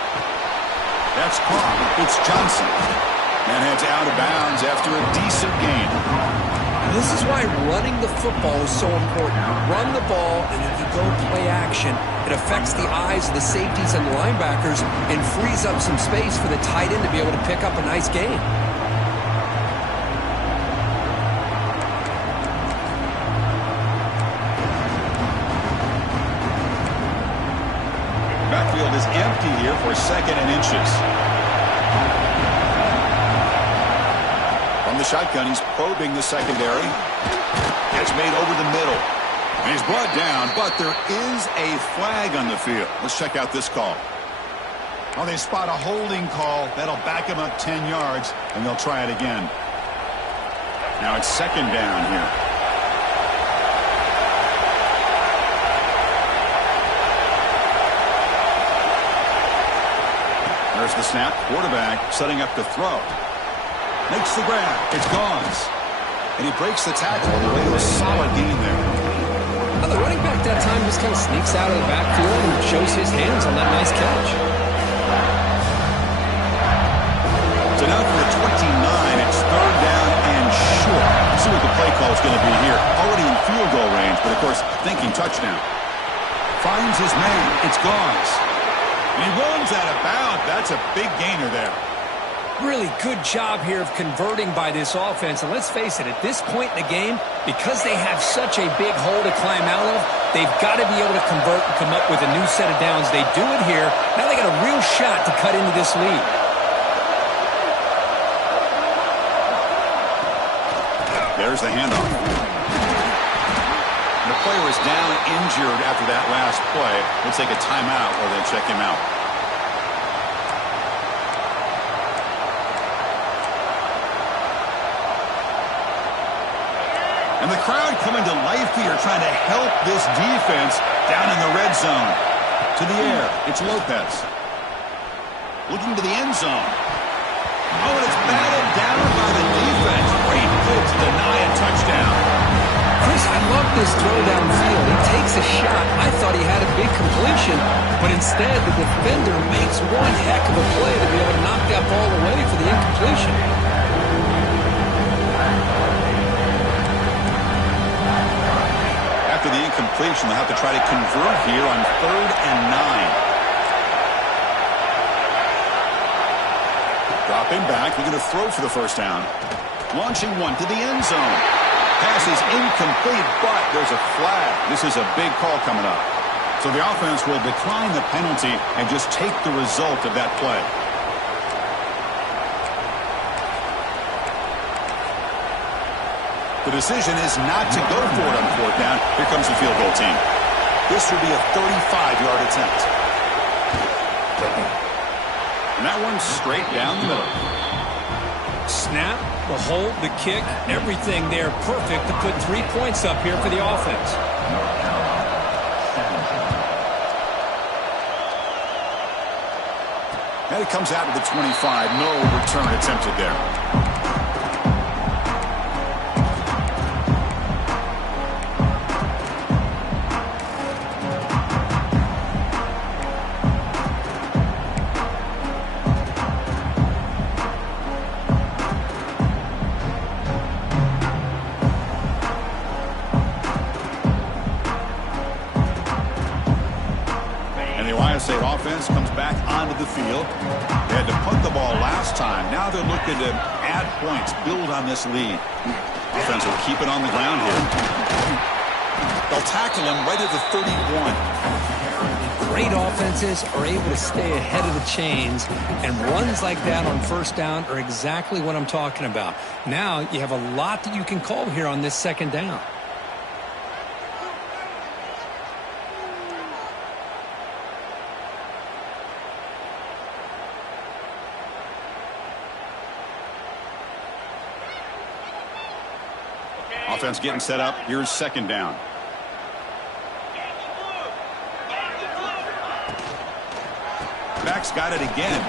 That's caught. It's Johnson. And heads out of bounds after a decent gain. This is why running the football is so important. You run the ball, and if you go play action, it affects the eyes of the safeties and the linebackers and frees up some space for the tight end to be able to pick up a nice gain. Backfield is empty here for 2nd and inches. From the shotgun, he's probing the secondary. It's made over the middle. And he's brought down, but there is a flag on the field. Let's check out this call. Oh, they spot a holding call. That'll back him up 10 yards, and they'll try it again. Now it's 2nd down here. There's the snap. Quarterback setting up to throw. Makes the grab. It's Gauze. And he breaks the tackle on the way to a solid gain there. Now, the running back that time just kind of sneaks out of the backfield and shows his hands on that nice catch. So now for the 29, it's 3rd down and short. Let's see what the play call is going to be here. Already in field goal range, but of course thinking touchdown. Finds his man. It's Gauze. And he runs out of bounds. That's a big gainer there. Really good job here of converting by this offense. And let's face it, at this point in the game, because they have such a big hole to climb out of, they've got to be able to convert and come up with a new set of downs. They do it here. Now they got a real shot to cut into this lead. There's the handoff. The player is down injured after that last play. We'll take a timeout or they check him out. And the crowd coming to life here, trying to help this defense down in the red zone. To the air, it's Lopez. Looking to the end zone. Oh, and it's batted down by the defense. Great good to deny a touchdown. Chris, I love this throw downfield. He takes a shot. I thought he had a big completion, but instead the defender makes one heck of a play to be able to knock that ball away for the incompletion. After the incompletion, they'll have to try to convert here on 3rd and 9. Dropping back, they're going to throw for the 1st down. Launching one to the end zone. Pass is incomplete, but there's a flag. This is a big call coming up. So the offense will decline the penalty and just take the result of that play. The decision is not to go for it on 4th down. Here comes the field goal team. This will be a 35-yard attempt. And that one's straight down the middle. Snap, the hold, the kick, everything there perfect to put 3 points up here for the offense. And it comes out to the 25. No return attempted there. State offense comes back onto the field. They had to punt the ball last time. Now they're looking to add points, build on this lead. Offense will keep it on the ground here. They'll tackle him right at the 31. Great offenses are able to stay ahead of the chains, and runs like that on 1st down are exactly what I'm talking about. Now you have a lot that you can call here on this 2nd down. Offense getting set up. Here's 2nd down. Back's got it again.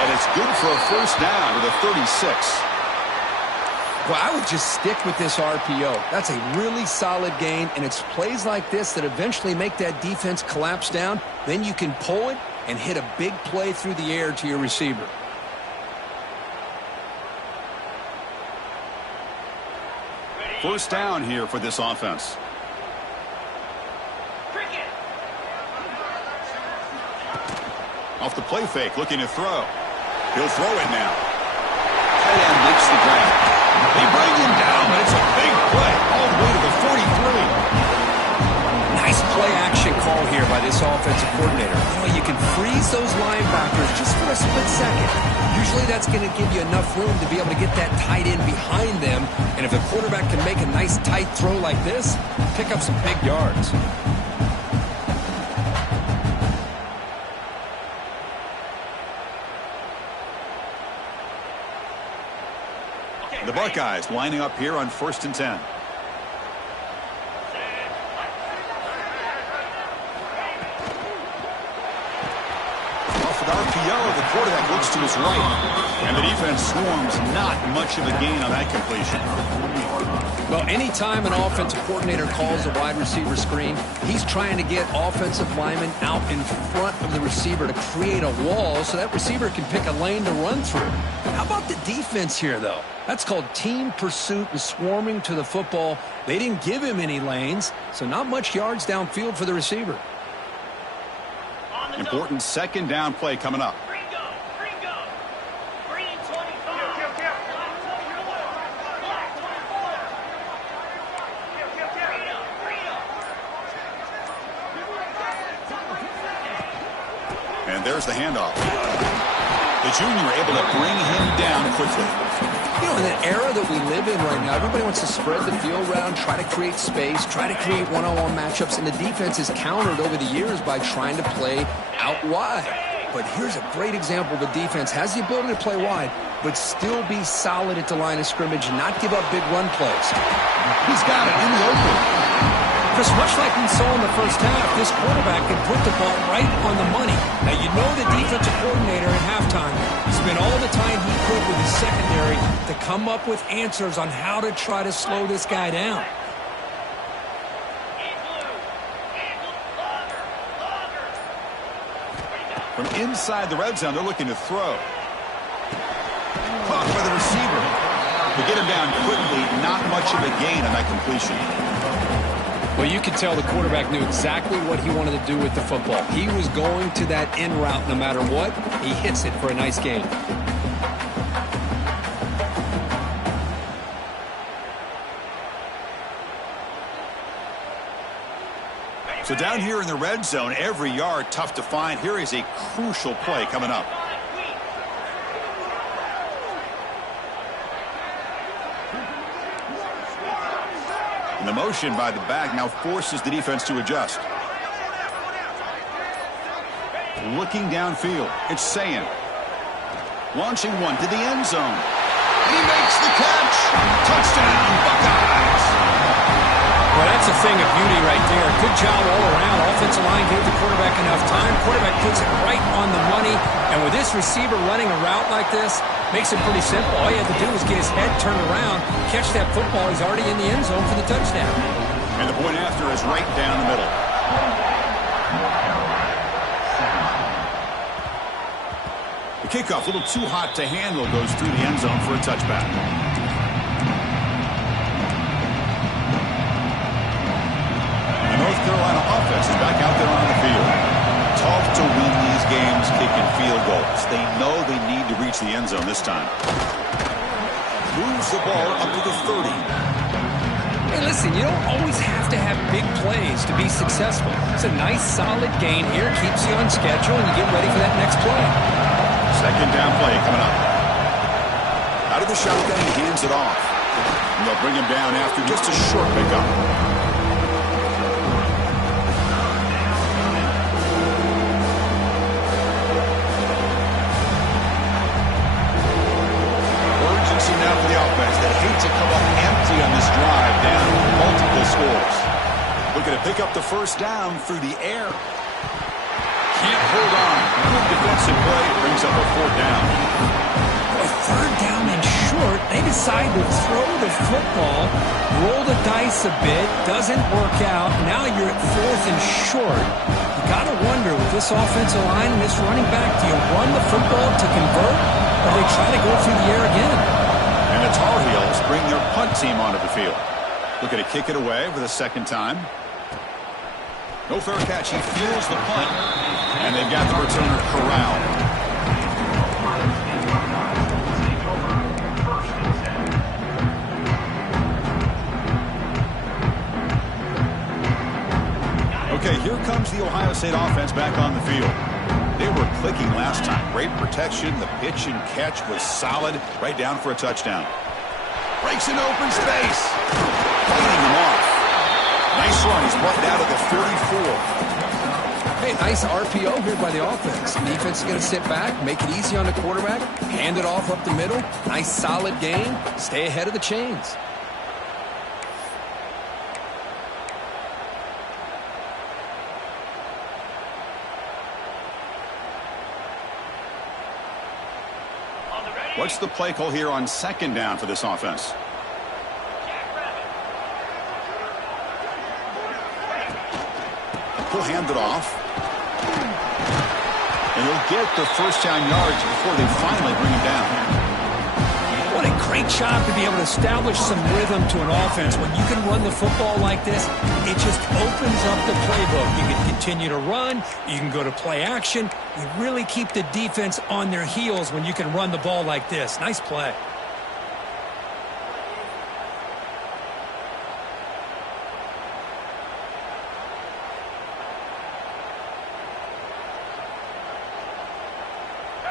And it's good for a 1st down to the 36. Well, I would just stick with this RPO. That's a really solid gain, and it's plays like this that eventually make that defense collapse down. Then you can pull it and hit a big play through the air to your receiver. First down here for this offense. Off the play fake, looking to throw. He'll throw it now. Tight end makes the grab. They bring him down, but it's a big play all the way to the 43. Nice play action call here by this offensive coordinator. You know, you can freeze those linebackers just for a split second. Usually that's going to give you enough room to be able to get that tight end behind them. And if the quarterback can make a nice tight throw like this, pick up some big yards. The Buckeyes lining up here on 1st and 10. Off with RPO, the quarterback looks to his right. And the defense swarms, not much of a gain on that completion. Well, anytime an offensive coordinator calls a wide receiver screen, he's trying to get offensive linemen out in front of the receiver to create a wall so that receiver can pick a lane to run through. How about the defense here, though? That's called team pursuit and swarming to the football. They didn't give him any lanes, so not much yards downfield for the receiver. Important second down play coming up. And there's the handoff. The junior able to bring him down quickly. You know, in an era that we live in right now, everybody wants to spread the field around, try to create space, try to create one-on-one matchups, and the defense is countered over the years by trying to play out wide. But here's a great example of a defense has the ability to play wide, but still be solid at the line of scrimmage and not give up big run plays. He's got it in the open. Chris, much like we saw in the first half, this quarterback can put the ball right on the money. Now, you know the defensive coordinator at halftime spent all the time he could with his secondary to come up with answers on how to try to slow this guy down. From inside the red zone, they're looking to throw. Caught by the receiver. To get him down quickly, not much of a gain on that completion. Well, you could tell the quarterback knew exactly what he wanted to do with the football. He was going to that in route no matter what. He hits it for a nice gain. So down here in the red zone, every yard tough to find. Here is a crucial play coming up. And the motion by the back now forces the defense to adjust. Looking downfield, it's Sayin. Launching one to the end zone. And he makes the catch. Touchdown, Buckeyes. Well, that's a thing of beauty right there. Good job all around. Offensive line gave the quarterback enough time. Quarterback puts it right on the money. And with this receiver running a route like this, makes it pretty simple. All you have to do is get his head turned around, catch that football. He's already in the end zone for the touchdown. And the point after is right down the middle. The kickoff, a little too hot to handle, goes through the end zone for a touchback. The North Carolina offense is back out there on the field. Tough to win these games kicking field goals. They know they need to reach the end zone this time. Moves the ball up to the 30. Hey, listen, you don't always have to have big plays to be successful. It's a nice, solid gain here. Keeps you on schedule, and you get ready for that next play. Second down play coming up. Out of the shotgun, he hands it off. And they'll bring him down after just a short pickup. Urgency now for the offense that hate to come up empty on this drive, down multiple scores. Looking to pick up the first down through the air. Can't hold on. Good defensive play. Brings up a fourth down. Boy, third down and short. They decide to throw the football, roll the dice a bit. Doesn't work out. Now you're at fourth and short. You got to wonder with this offensive line and this running back, do you run the football to convert, or they try to go through the air again? And the Tar Heels bring their punt team onto the field. Looking to kick it away for the second time. No fair catch. He fuels the punt. And they've got the returner corralled. Okay, here comes the Ohio State offense back on the field. They were clicking last time. Great protection. The pitch and catch was solid. Right down for a touchdown. Breaks in open space. Fighting them off. Nice run. He's brought down to the 34. Hey, nice RPO here by the offense. The defense is going to sit back, make it easy on the quarterback, hand it off up the middle. Nice solid game. Stay ahead of the chains. What's the play call here on second down for this offense? He'll hand it off. And he'll get the first down yards before they finally bring him down. What a great job to be able to establish some rhythm to an offense. When you can run the football like this, it just opens up the playbook. You can continue to run. You can go to play action. You really keep the defense on their heels when you can run the ball like this. Nice play.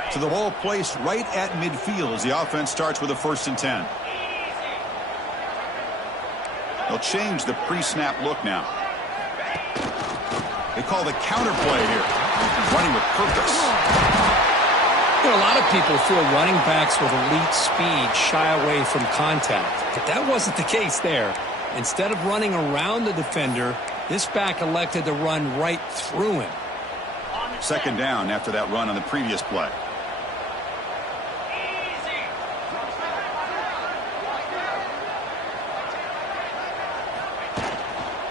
So the ball placed right at midfield as the offense starts with a 1st and 10. They'll change the pre-snap look now. They call the counter play here. Running with purpose. You know, a lot of people feel running backs with elite speed shy away from contact. But that wasn't the case there. Instead of running around the defender, this back elected to run right through him. Second down after that run on the previous play.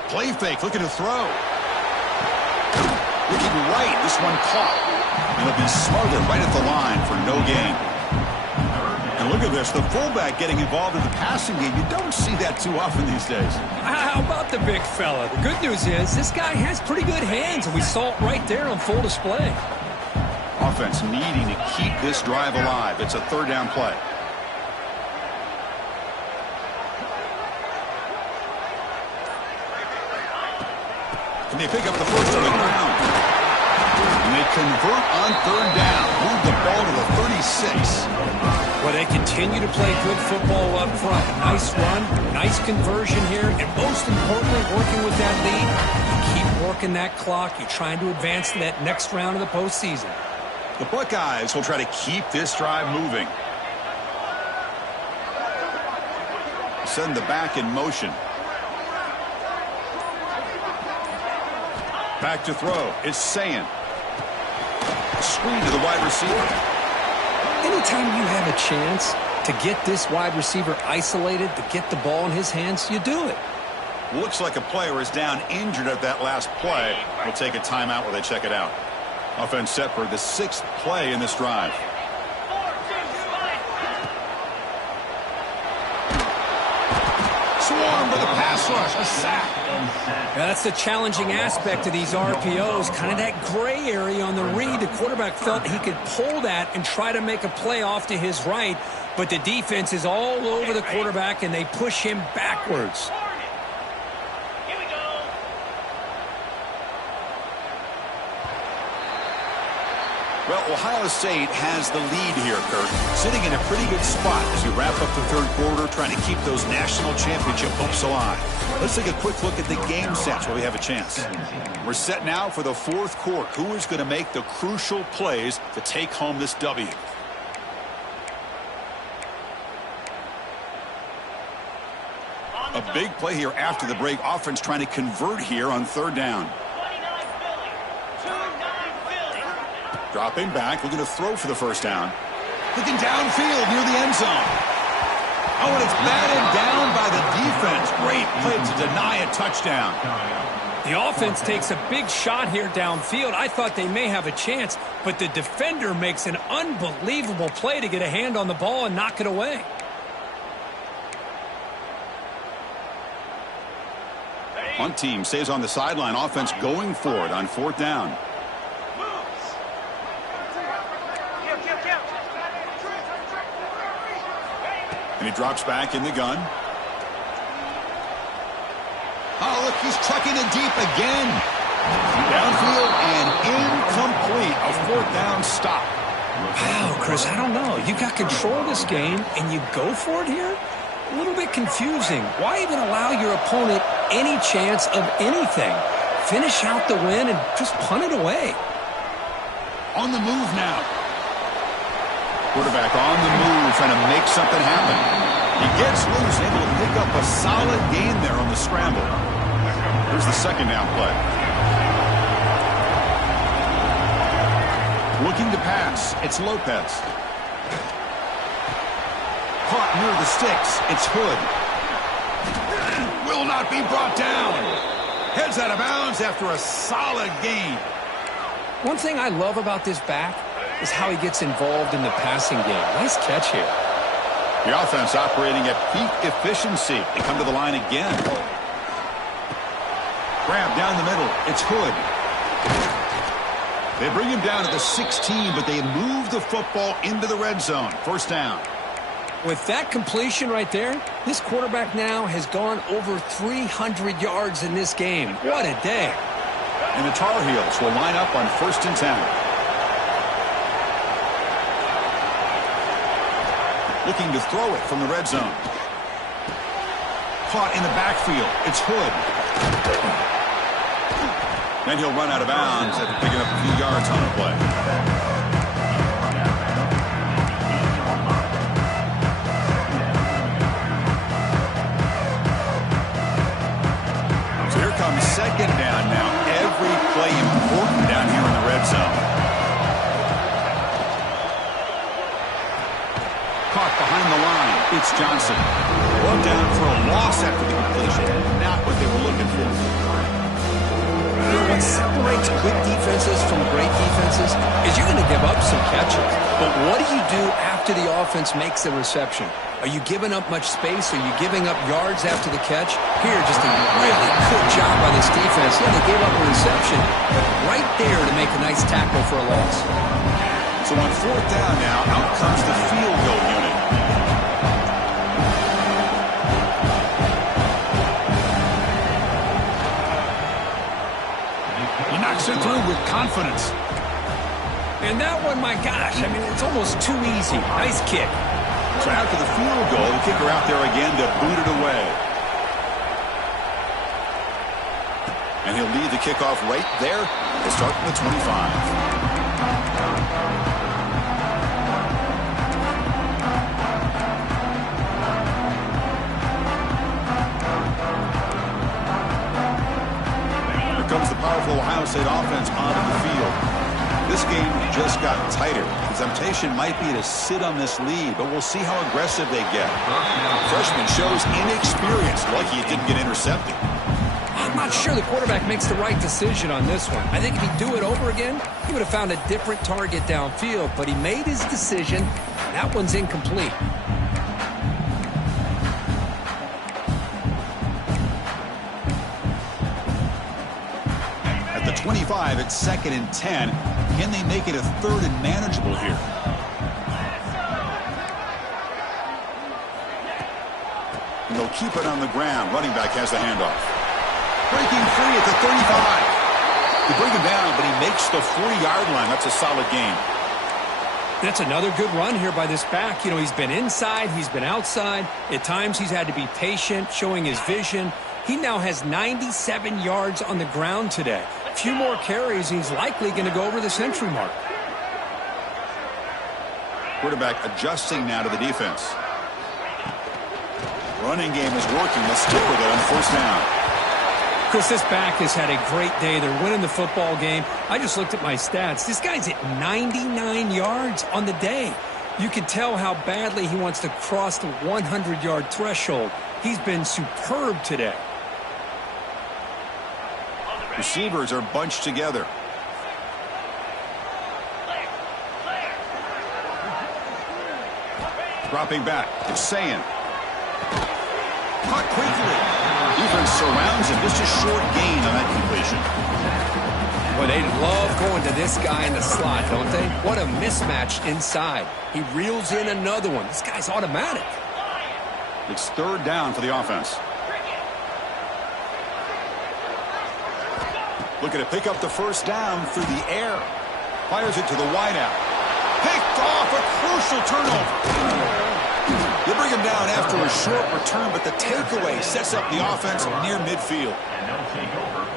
Play fake, looking to throw. Looking right, this one caught. And it'll be smothered right at the line for no gain. And look at this, the fullback getting involved in the passing game. You don't see that too often these days. How about the big fella? The good news is this guy has pretty good hands, and we saw it right there on full display. Offense needing to keep this drive alive. It's a 3rd down play. And they pick up the first on the ground. And they convert on 3rd down. Move the ball to the 36. Well, they continue to play good football up front. Nice run, nice conversion here, and most importantly, working with that lead, you keep working that clock. You're trying to advance to that next round of the postseason. The Buckeyes will try to keep this drive moving. Send the back in motion. Back to throw. It's Sayin. Screen to the wide receiver. Anytime you have a chance to get this wide receiver isolated, to get the ball in his hands, you do it. Looks like a player is down injured at that last play. We'll take a timeout while they check it out. Offense set for the 6th play in this drive. Swarm with the pass rush, a sack. Now, that's the challenging aspect of these RPOs, kind of that gray area on the read. The quarterback felt he could pull that and try to make a play off to his right, but the defense is all over the quarterback, and they push him backwards. Well, Ohio State has the lead here, Kurt. Sitting in a pretty good spot as we wrap up the 3rd quarter, trying to keep those national championship hopes alive. Let's take a quick look at the game sets while we have a chance. We're set now for the 4th quarter. Who is going to make the crucial plays to take home this W? A big play here after the break. Offense trying to convert here on 3rd down. Dropping back, looking to throw for the first down. Looking downfield near the end zone. Oh, and it's batted down by the defense. Great play to deny a touchdown. The offense takes a big shot here downfield. I thought they may have a chance, but the defender makes an unbelievable play to get a hand on the ball and knock it away. Punt team stays on the sideline. Offense going for it on 4th down. And he drops back in the gun. Oh, look, he's trucking it deep again. Downfield and incomplete. A 4th down stop. Wow, Chris, I don't know. You got control of this game, and you go for it here? A little bit confusing. Why even allow your opponent any chance of anything? Finish out the win and just punt it away. On the move now. Quarterback on the move, trying to make something happen. He gets loose, able to pick up a solid gain there on the scramble. Here's the 2nd down play. Looking to pass. It's Lopez. Caught near the sticks. It's Hood. Will not be brought down. Heads out of bounds after a solid gain. One thing I love about this back is how he gets involved in the passing game. Nice catch here. The offense operating at peak efficiency. They come to the line again. Grab down the middle. It's Hood. They bring him down to the 16, but they move the football into the red zone. 1st down. With that completion right there, this quarterback now has gone over 300 yards in this game. What a day. And the Tar Heels will line up on 1st and 10. Looking to throw it from the red zone. Caught in the backfield. It's Hood. Then he'll run out of bounds after picking up a few yards on the play. So here comes 2nd down now. Every play important down here in the red zone. Caught behind the line. It's Johnson. Brought down for a loss after the completion. Not what they were looking for. What separates good defenses from great defenses is you're going to give up some catches. But what do you do after the offense makes a reception? Are you giving up much space? Are you giving up yards after the catch? Here, just a really good job by this defense. Yeah, they gave up a reception, but right there to make a nice tackle for a loss. So on 4th down now, out comes the field goal unit. He knocks it through with confidence. And that one, my gosh, I mean, it's almost too easy. Nice kick. So after the field goal, the kicker out there again to boot it away. And he'll lead the kickoff right there. They start from the 25. Comes the powerful Ohio State offense onto the field. This game just got tighter. The temptation might be to sit on this lead, but we'll see how aggressive they get. Freshman shows inexperience. Lucky it didn't get intercepted. I'm not sure the quarterback makes the right decision on this one. I think if he'd do it over again, he would have found a different target downfield, but he made his decision. That one's incomplete. At the 25, it's 2nd and 10. Can they make it a 3rd and manageable here? And they'll keep it on the ground. Running back has the handoff. Breaking free at the 35. They bring him down, but he makes the 40-yard line. That's a solid gain. That's another good run here by this back. You know, he's been inside, he's been outside. At times, he's had to be patient, showing his vision. He now has 97 yards on the ground today. A few more carries, he's likely going to go over the century mark. Quarterback adjusting now to the defense. Running game is working. Let's stick with it on 1st down. Chris, this back has had a great day. They're winning the football game. I just looked at my stats. This guy's at 99 yards on the day. You can tell how badly he wants to cross the 100-yard threshold. He's been superb today. Receivers are bunched together. Dropping back. It's Sayin. Caught quickly. Defense defense surrounds him. Just a short gain on that completion. Well, they love going to this guy in the slot, don't they? What a mismatch inside. He reels in another one. This guy's automatic. It's third down for the offense. Looking to pick up the first down through the air. Fires it to the wideout. Picked off, a crucial turnover. They bring him down after a short return, but the takeaway sets up the offense near midfield.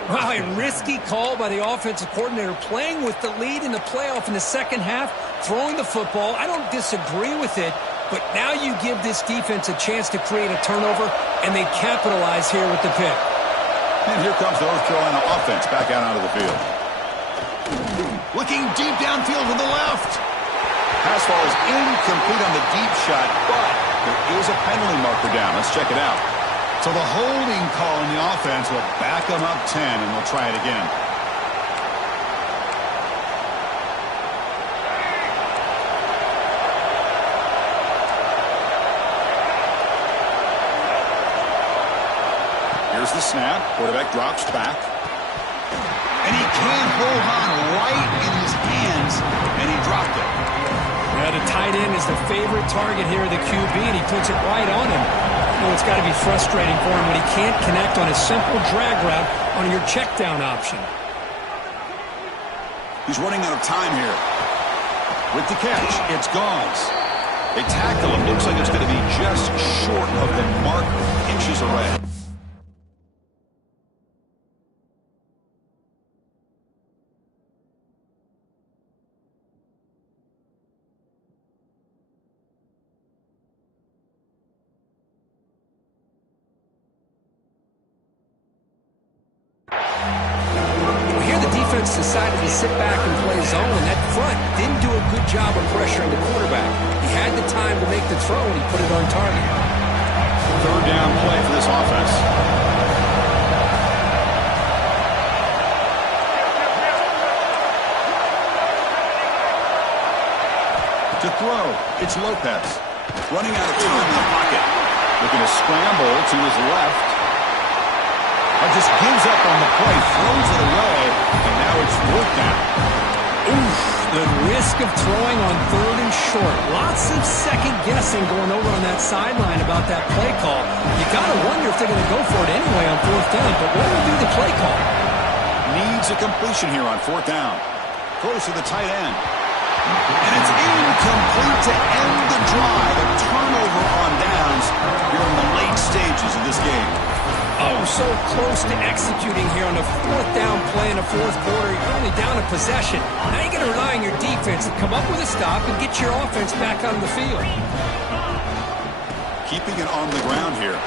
Wow, a risky call by the offensive coordinator, playing with the lead in the playoff in the second half, throwing the football. I don't disagree with it, but now you give this defense a chance to create a turnover, and they capitalize here with the pick. And here comes the North Carolina offense back out onto the field. Looking deep downfield to the left. Pass ball is incomplete on the deep shot, but there is a penalty marker down. Let's check it out. So the holding call in the offense will back them up 10, and they'll try it again. Here's the snap. Quarterback drops back. And he can't hold on right in his hands, and he dropped it. Yeah, the tight end is the favorite target here of the QB, and he puts it right on him. You know, it's got to be frustrating for him when he can't connect on a simple drag route on your check down option. He's running out of time here. With the catch, it's Gauze. They tackle him. Looks like it's going to be just short of the mark, inches away. Decided to sit back and play zone, and that front didn't do a good job of pressuring the quarterback. He had the time to make the throw, and he put it on target. Third down play for this offense. To throw, it's Lopez. Running out of time in the pocket. Looking to scramble to his left. Just gives up on the play, throws it away, and now it's fourth down. Oof, the risk of throwing on third and short. Lots of second guessing going over on that sideline about that play call. You got to wonder if they're going to go for it anyway on fourth down, but what will do the play call? Needs a completion here on fourth down. Close to the tight end. And it's incomplete to end the drive. A turnover on downs here in the late stages of this game. Oh, so close to executing here on the fourth down play in the fourth quarter. You're only down a possession. Now you got to rely on your defense to come up with a stop and get your offense back on the field. Keeping it on the ground here.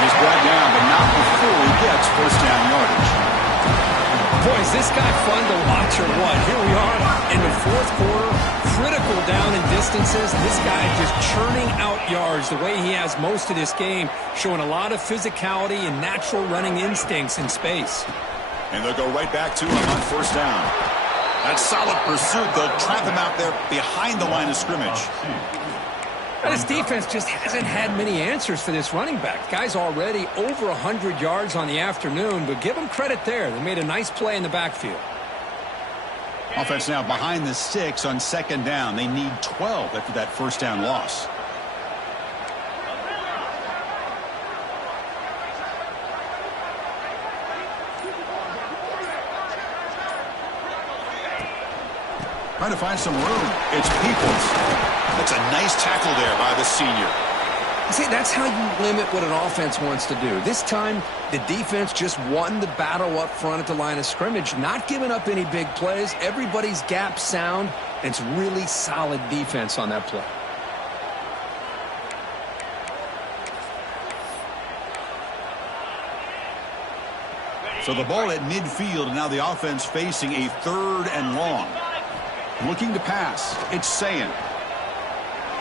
He's brought down, but not before he gets first down yardage. Boy, is this guy fun to watch or what? Here we are in the fourth quarter. Critical down in distances. This guy just churning out yards the way he has most of this game, showing a lot of physicality and natural running instincts in space. And they'll go right back to him on first down. That solid pursuit. They'll trap him out there behind the line of scrimmage. This defense just hasn't had many answers for this running back. Guy's already over 100 yards on the afternoon, but give him credit there. They made a nice play in the backfield. Offense now behind the 6 on second down. They need 12 after that first down loss. Trying to find some room. It's Peoples. That's a nice tackle there by the senior. See, that's how you limit what an offense wants to do. This time, the defense just won the battle up front at the line of scrimmage, not giving up any big plays. Everybody's gap sound, and it's really solid defense on that play. So the ball at midfield, and now the offense facing a third and long. Looking to pass. It's Sayin.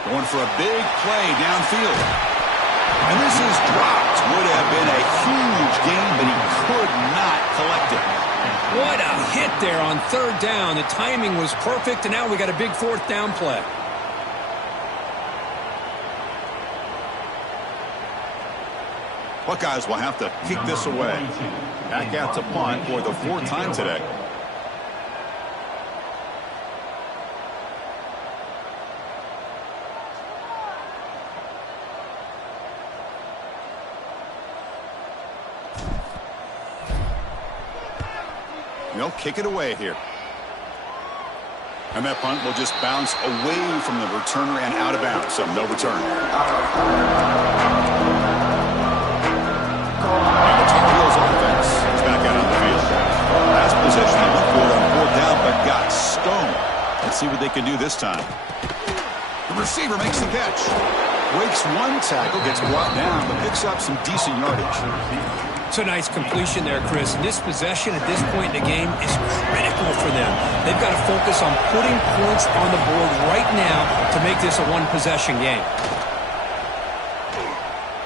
Going for a big play downfield. And this is dropped. Would have been a huge gain, but he could not collect it. What a hit there on third down. The timing was perfect, and now we got a big fourth down play. Buckeyes will have to kick this away. Back out to punt for the 4th time today. They'll kick it away here. And that punt will just bounce away from the returner and out of bounds, so no return. And the Tar Heels offense is back out on the field. Last possession, they went for it on 4th down, but got stoned. Let's see what they can do this time. The receiver makes the catch. Breaks one tackle, gets brought down, but picks up some decent yardage. It's a nice completion there, Chris. And this possession at this point in the game is critical for them. They've got to focus on putting points on the board right now to make this a one-possession game.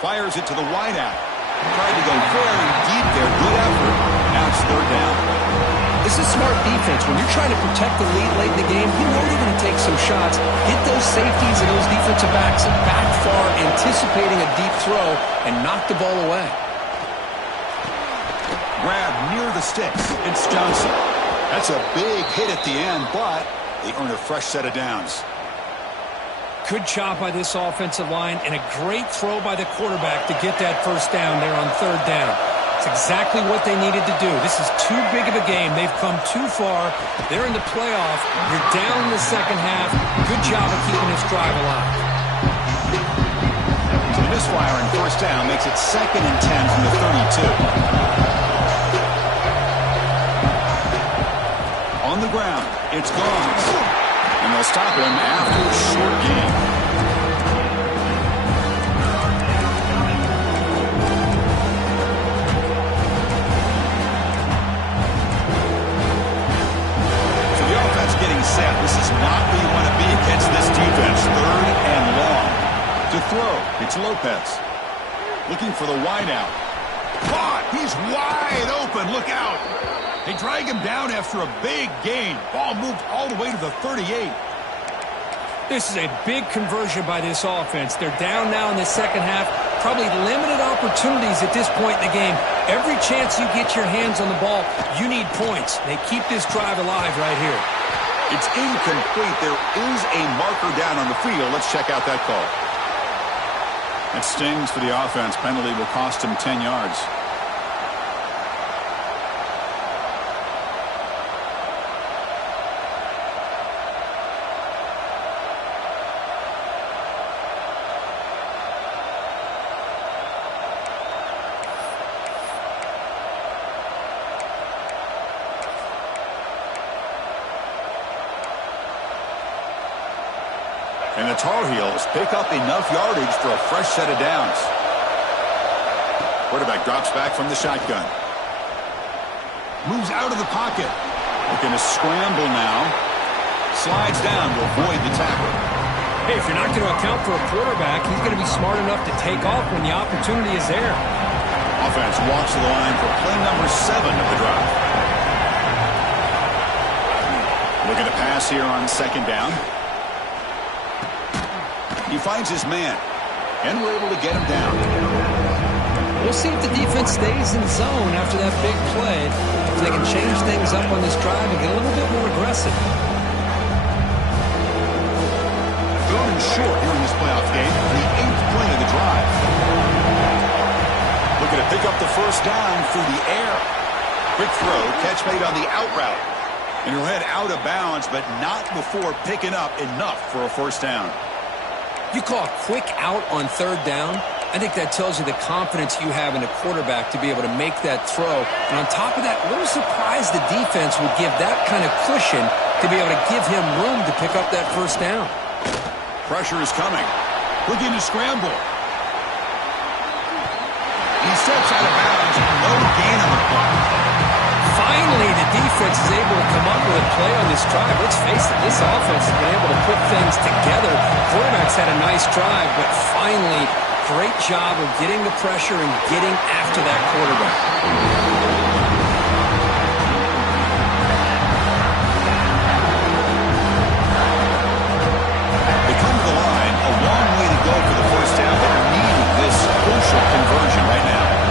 Fires it to the wideout. Tried to go very deep there. Good effort. Now it's 3rd down. This is smart defense. When you're trying to protect the lead late in the game, you know they're going to take some shots. Get those safeties and those defensive backs back far, anticipating a deep throw, and knock the ball away. Grab near the sticks. It's Johnson. That's a big hit at the end, but they earn a fresh set of downs. Good job by this offensive line and a great throw by the quarterback to get that 1st down there on 3rd down. It's exactly what they needed to do. This is too big of a game. They've come too far. They're in the playoff. You're down in the 2nd half. Good job of keeping this drive alive. So the misfire in 1st down makes it 2nd and 10 from the 32. On the ground, it's gone. And they'll stop him after a short game. So the offense getting set. This is not where you want to be against this defense. 3rd and long. To throw, it's Lopez. Looking for the wideout. Caught! He's wide open. Look out! They drag him down after a big gain. Ball moved all the way to the 38. This is a big conversion by this offense. They're down now in the 2nd half. Probably limited opportunities at this point in the game. Every chance you get your hands on the ball, you need points. They keep this drive alive right here. It's incomplete. There is a marker down on the field. Let's check out that call. That stings for the offense. Penalty will cost him 10 yards. And the Tar Heels pick up enough yardage for a fresh set of downs. Quarterback drops back from the shotgun. Moves out of the pocket. Looking to scramble now. Slides down to avoid the tackle. Hey, if you're not going to account for a quarterback, he's going to be smart enough to take off when the opportunity is there. Offense walks to the line for play number 7 of the drive. Looking to pass here on 2nd down. He finds his man, and we're able to get him down. We'll see if the defense stays in zone after that big play. If they can change things up on this drive and get a little bit more aggressive. 3rd and short here in this playoff game, the 8th play of the drive. Looking to pick up the 1st down through the air. Quick throw, catch made on the out route. And he'll head out of bounds, but not before picking up enough for a 1st down. You call a quick out on 3rd down. I think that tells you the confidence you have in a quarterback to be able to make that throw. And on top of that, a little surprised the defense would give that kind of cushion to be able to give him room to pick up that 1st down. Pressure is coming. Looking to scramble. He steps out of bounds. No gain on the play. Finally, the defense is able to come up with a play on this drive. Let's face it, this offense has been able to put things together. Quarterback's had a nice drive, but finally, great job of getting the pressure and getting after that quarterback. They come to the line, a long way to go for the 1st down, but need this crucial conversion right now.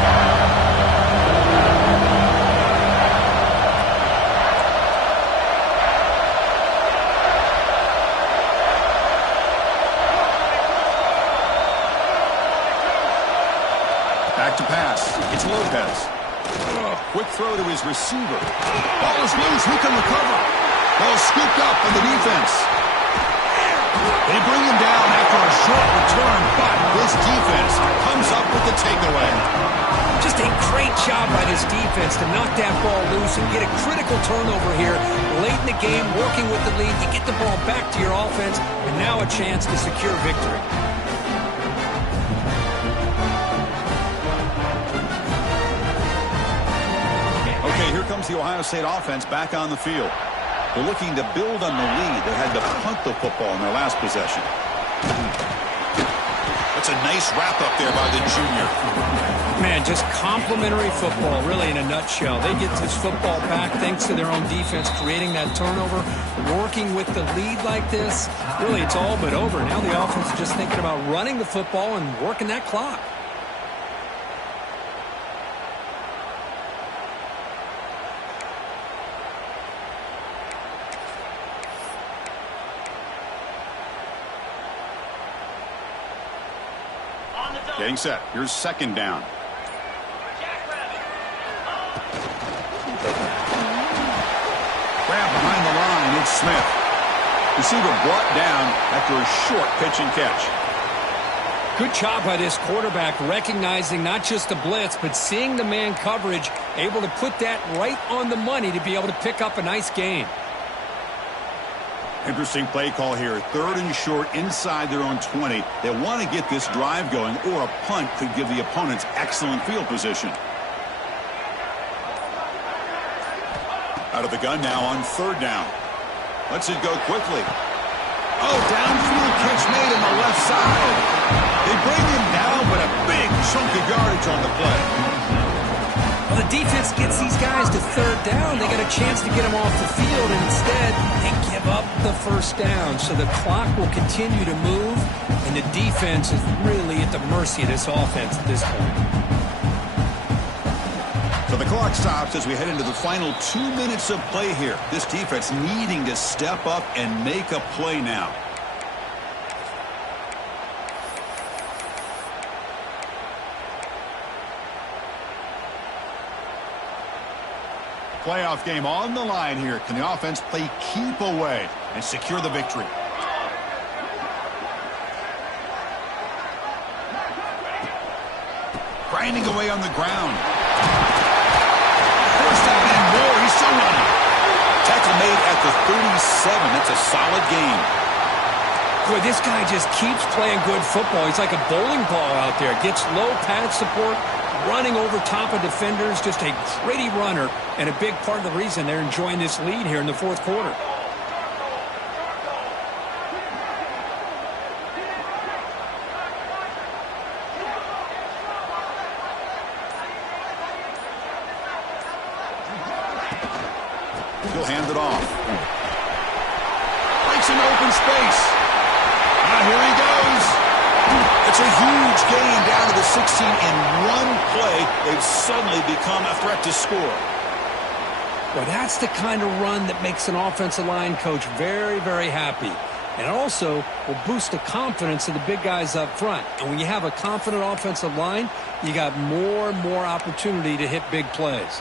It's Lopez. Quick throw to his receiver. Ball is loose. Who can recover? Ball scooped up by the defense. They bring him down after a short return, but this defense comes up with the takeaway. Just a great job by this defense to knock that ball loose and get a critical turnover here late in the game, working with the lead. You get the ball back to your offense, and now a chance to secure victory. Okay, here comes the Ohio State offense back on the field. They're looking to build on the lead. They had to punt the football in their last possession. That's a nice wrap-up there by the junior. Man, just complimentary football, really, in a nutshell. They get this football back thanks to their own defense, creating that turnover, working with the lead like this. Really, it's all but over. Now the offense is just thinking about running the football and working that clock. Getting set. Here's second down. Grab behind the line. It's Smith. Receiver brought down after a short pitch and catch. Good job by this quarterback recognizing not just the blitz, but seeing the man coverage, able to put that right on the money to be able to pick up a nice gain. Interesting play call here. Third and short inside their own 20. They want to get this drive going, or a punt could give the opponents excellent field position. Out of the gun now on third down. Lets it go quickly. Oh, downfield catch made on the left side. They bring him down, but a big chunk of yardage on the play. Well, the defense gets these guys to third down. They got a chance to get them off the field, and instead they give up the first down. So the clock will continue to move, and the defense is really at the mercy of this offense at this point. So the clock stops as we head into the final 2 minutes of play here. This defense needing to step up and make a play now. Playoff game on the line here. Can the offense play keep away and secure the victory? Grinding away on the ground. First down and more. He's still running. Tackle made at the 37. That's a solid gain. Boy, this guy just keeps playing good football. He's like a bowling ball out there. Gets low pad support, running over top of defenders, just a gritty runner, and a big part of the reason they're enjoying this lead here in the fourth quarter. He'll hand it off. Breaks an open space. Here he goes. It's a huge gain down to the 16 in one play. They've suddenly become a threat to score. Well, that's the kind of run that makes an offensive line coach very, very happy. And also will boost the confidence of the big guys up front. And when you have a confident offensive line, you got more and more opportunity to hit big plays.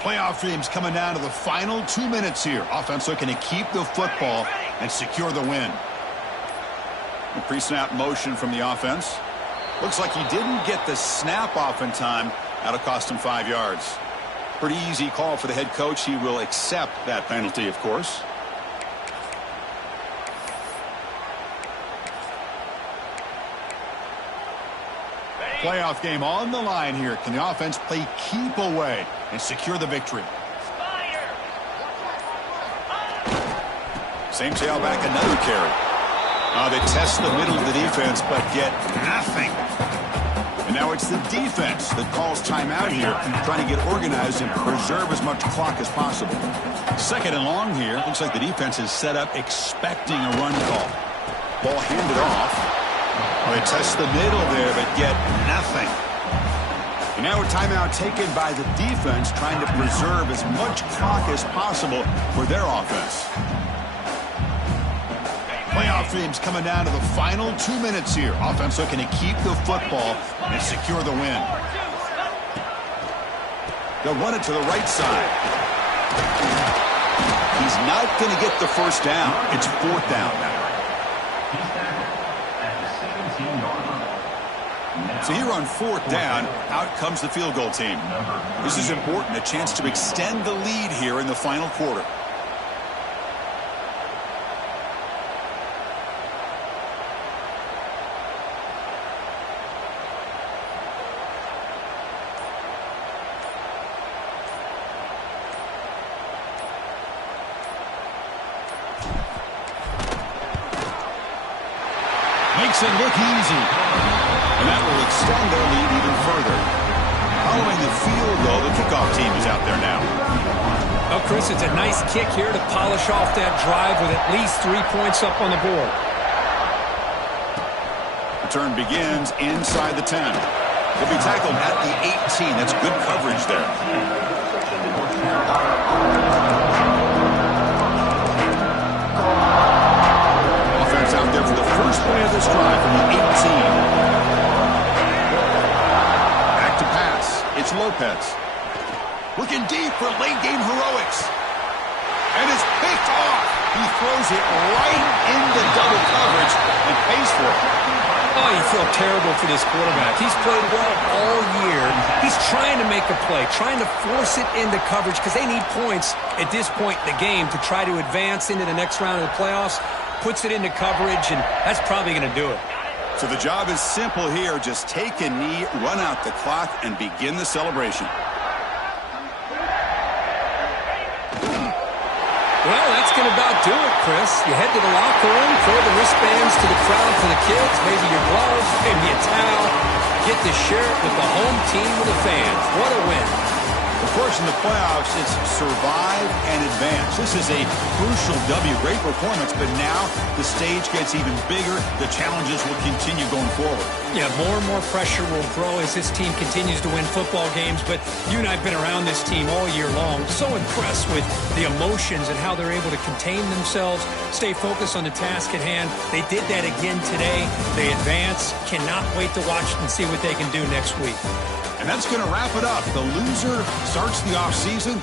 Playoff dreams coming down to the final 2 minutes here. Offense looking to keep the football and secure the win. A pre-snap motion from the offense. Looks like he didn't get the snap off in time. That'll cost him 5 yards. Pretty easy call for the head coach. He will accept that penalty, of course. Playoff game on the line here. Can the offense play keep away and secure the victory? Same tailback, another carry. They test the middle of the defense, but get nothing. And now it's the defense that calls timeout here, trying to get organized and preserve as much clock as possible. Second and long here. Looks like the defense is set up expecting a run call. Ball handed off. They test the middle there, but get nothing. And now a timeout taken by the defense, trying to preserve as much clock as possible for their offense. Playoff games coming down to the final 2 minutes here. Offense looking to keep the football and secure the win. They'll run it to the right side. He's not going to get the first down. It's 4th down now. So here on 4th down, out comes the field goal team. This is important, a chance to extend the lead here in the final quarter. Makes it look easy. And that will extend their lead even further. Following the field goal, the kickoff team is out there now. Well, Chris, it's a nice kick here to polish off that drive with at least 3 points up on the board. Return begins inside the 10. He'll be tackled at the 18. That's good coverage there. Offense out there for the first play of this drive from the 18. It's Lopez. Looking deep for late game heroics. And it's picked off. He throws it right into double coverage and pays for it. Oh, you feel terrible for this quarterback. He's played well all year. He's trying to make a play, trying to force it into coverage because they need points at this point in the game to try to advance into the next round of the playoffs. Puts it into coverage, and that's probably going to do it. So the job is simple here. Just take a knee, run out the clock, and begin the celebration. Well, that's going to about do it, Chris. You head to the locker room, throw the wristbands to the crowd for the kids, maybe your gloves, maybe a towel. Get to share it with the home team with the fans. What a win. Of course, in the playoffs, it's survive and advance. This is a crucial W. Great performance, but now the stage gets even bigger. The challenges will continue going forward. Yeah, more and more pressure will grow as this team continues to win football games, but you and I have been around this team all year long. So impressed with the emotions and how they're able to contain themselves, stay focused on the task at hand. They did that again today. They advance. Cannot wait to watch and see what they can do next week. And that's going to wrap it up. The loser starts the offseason.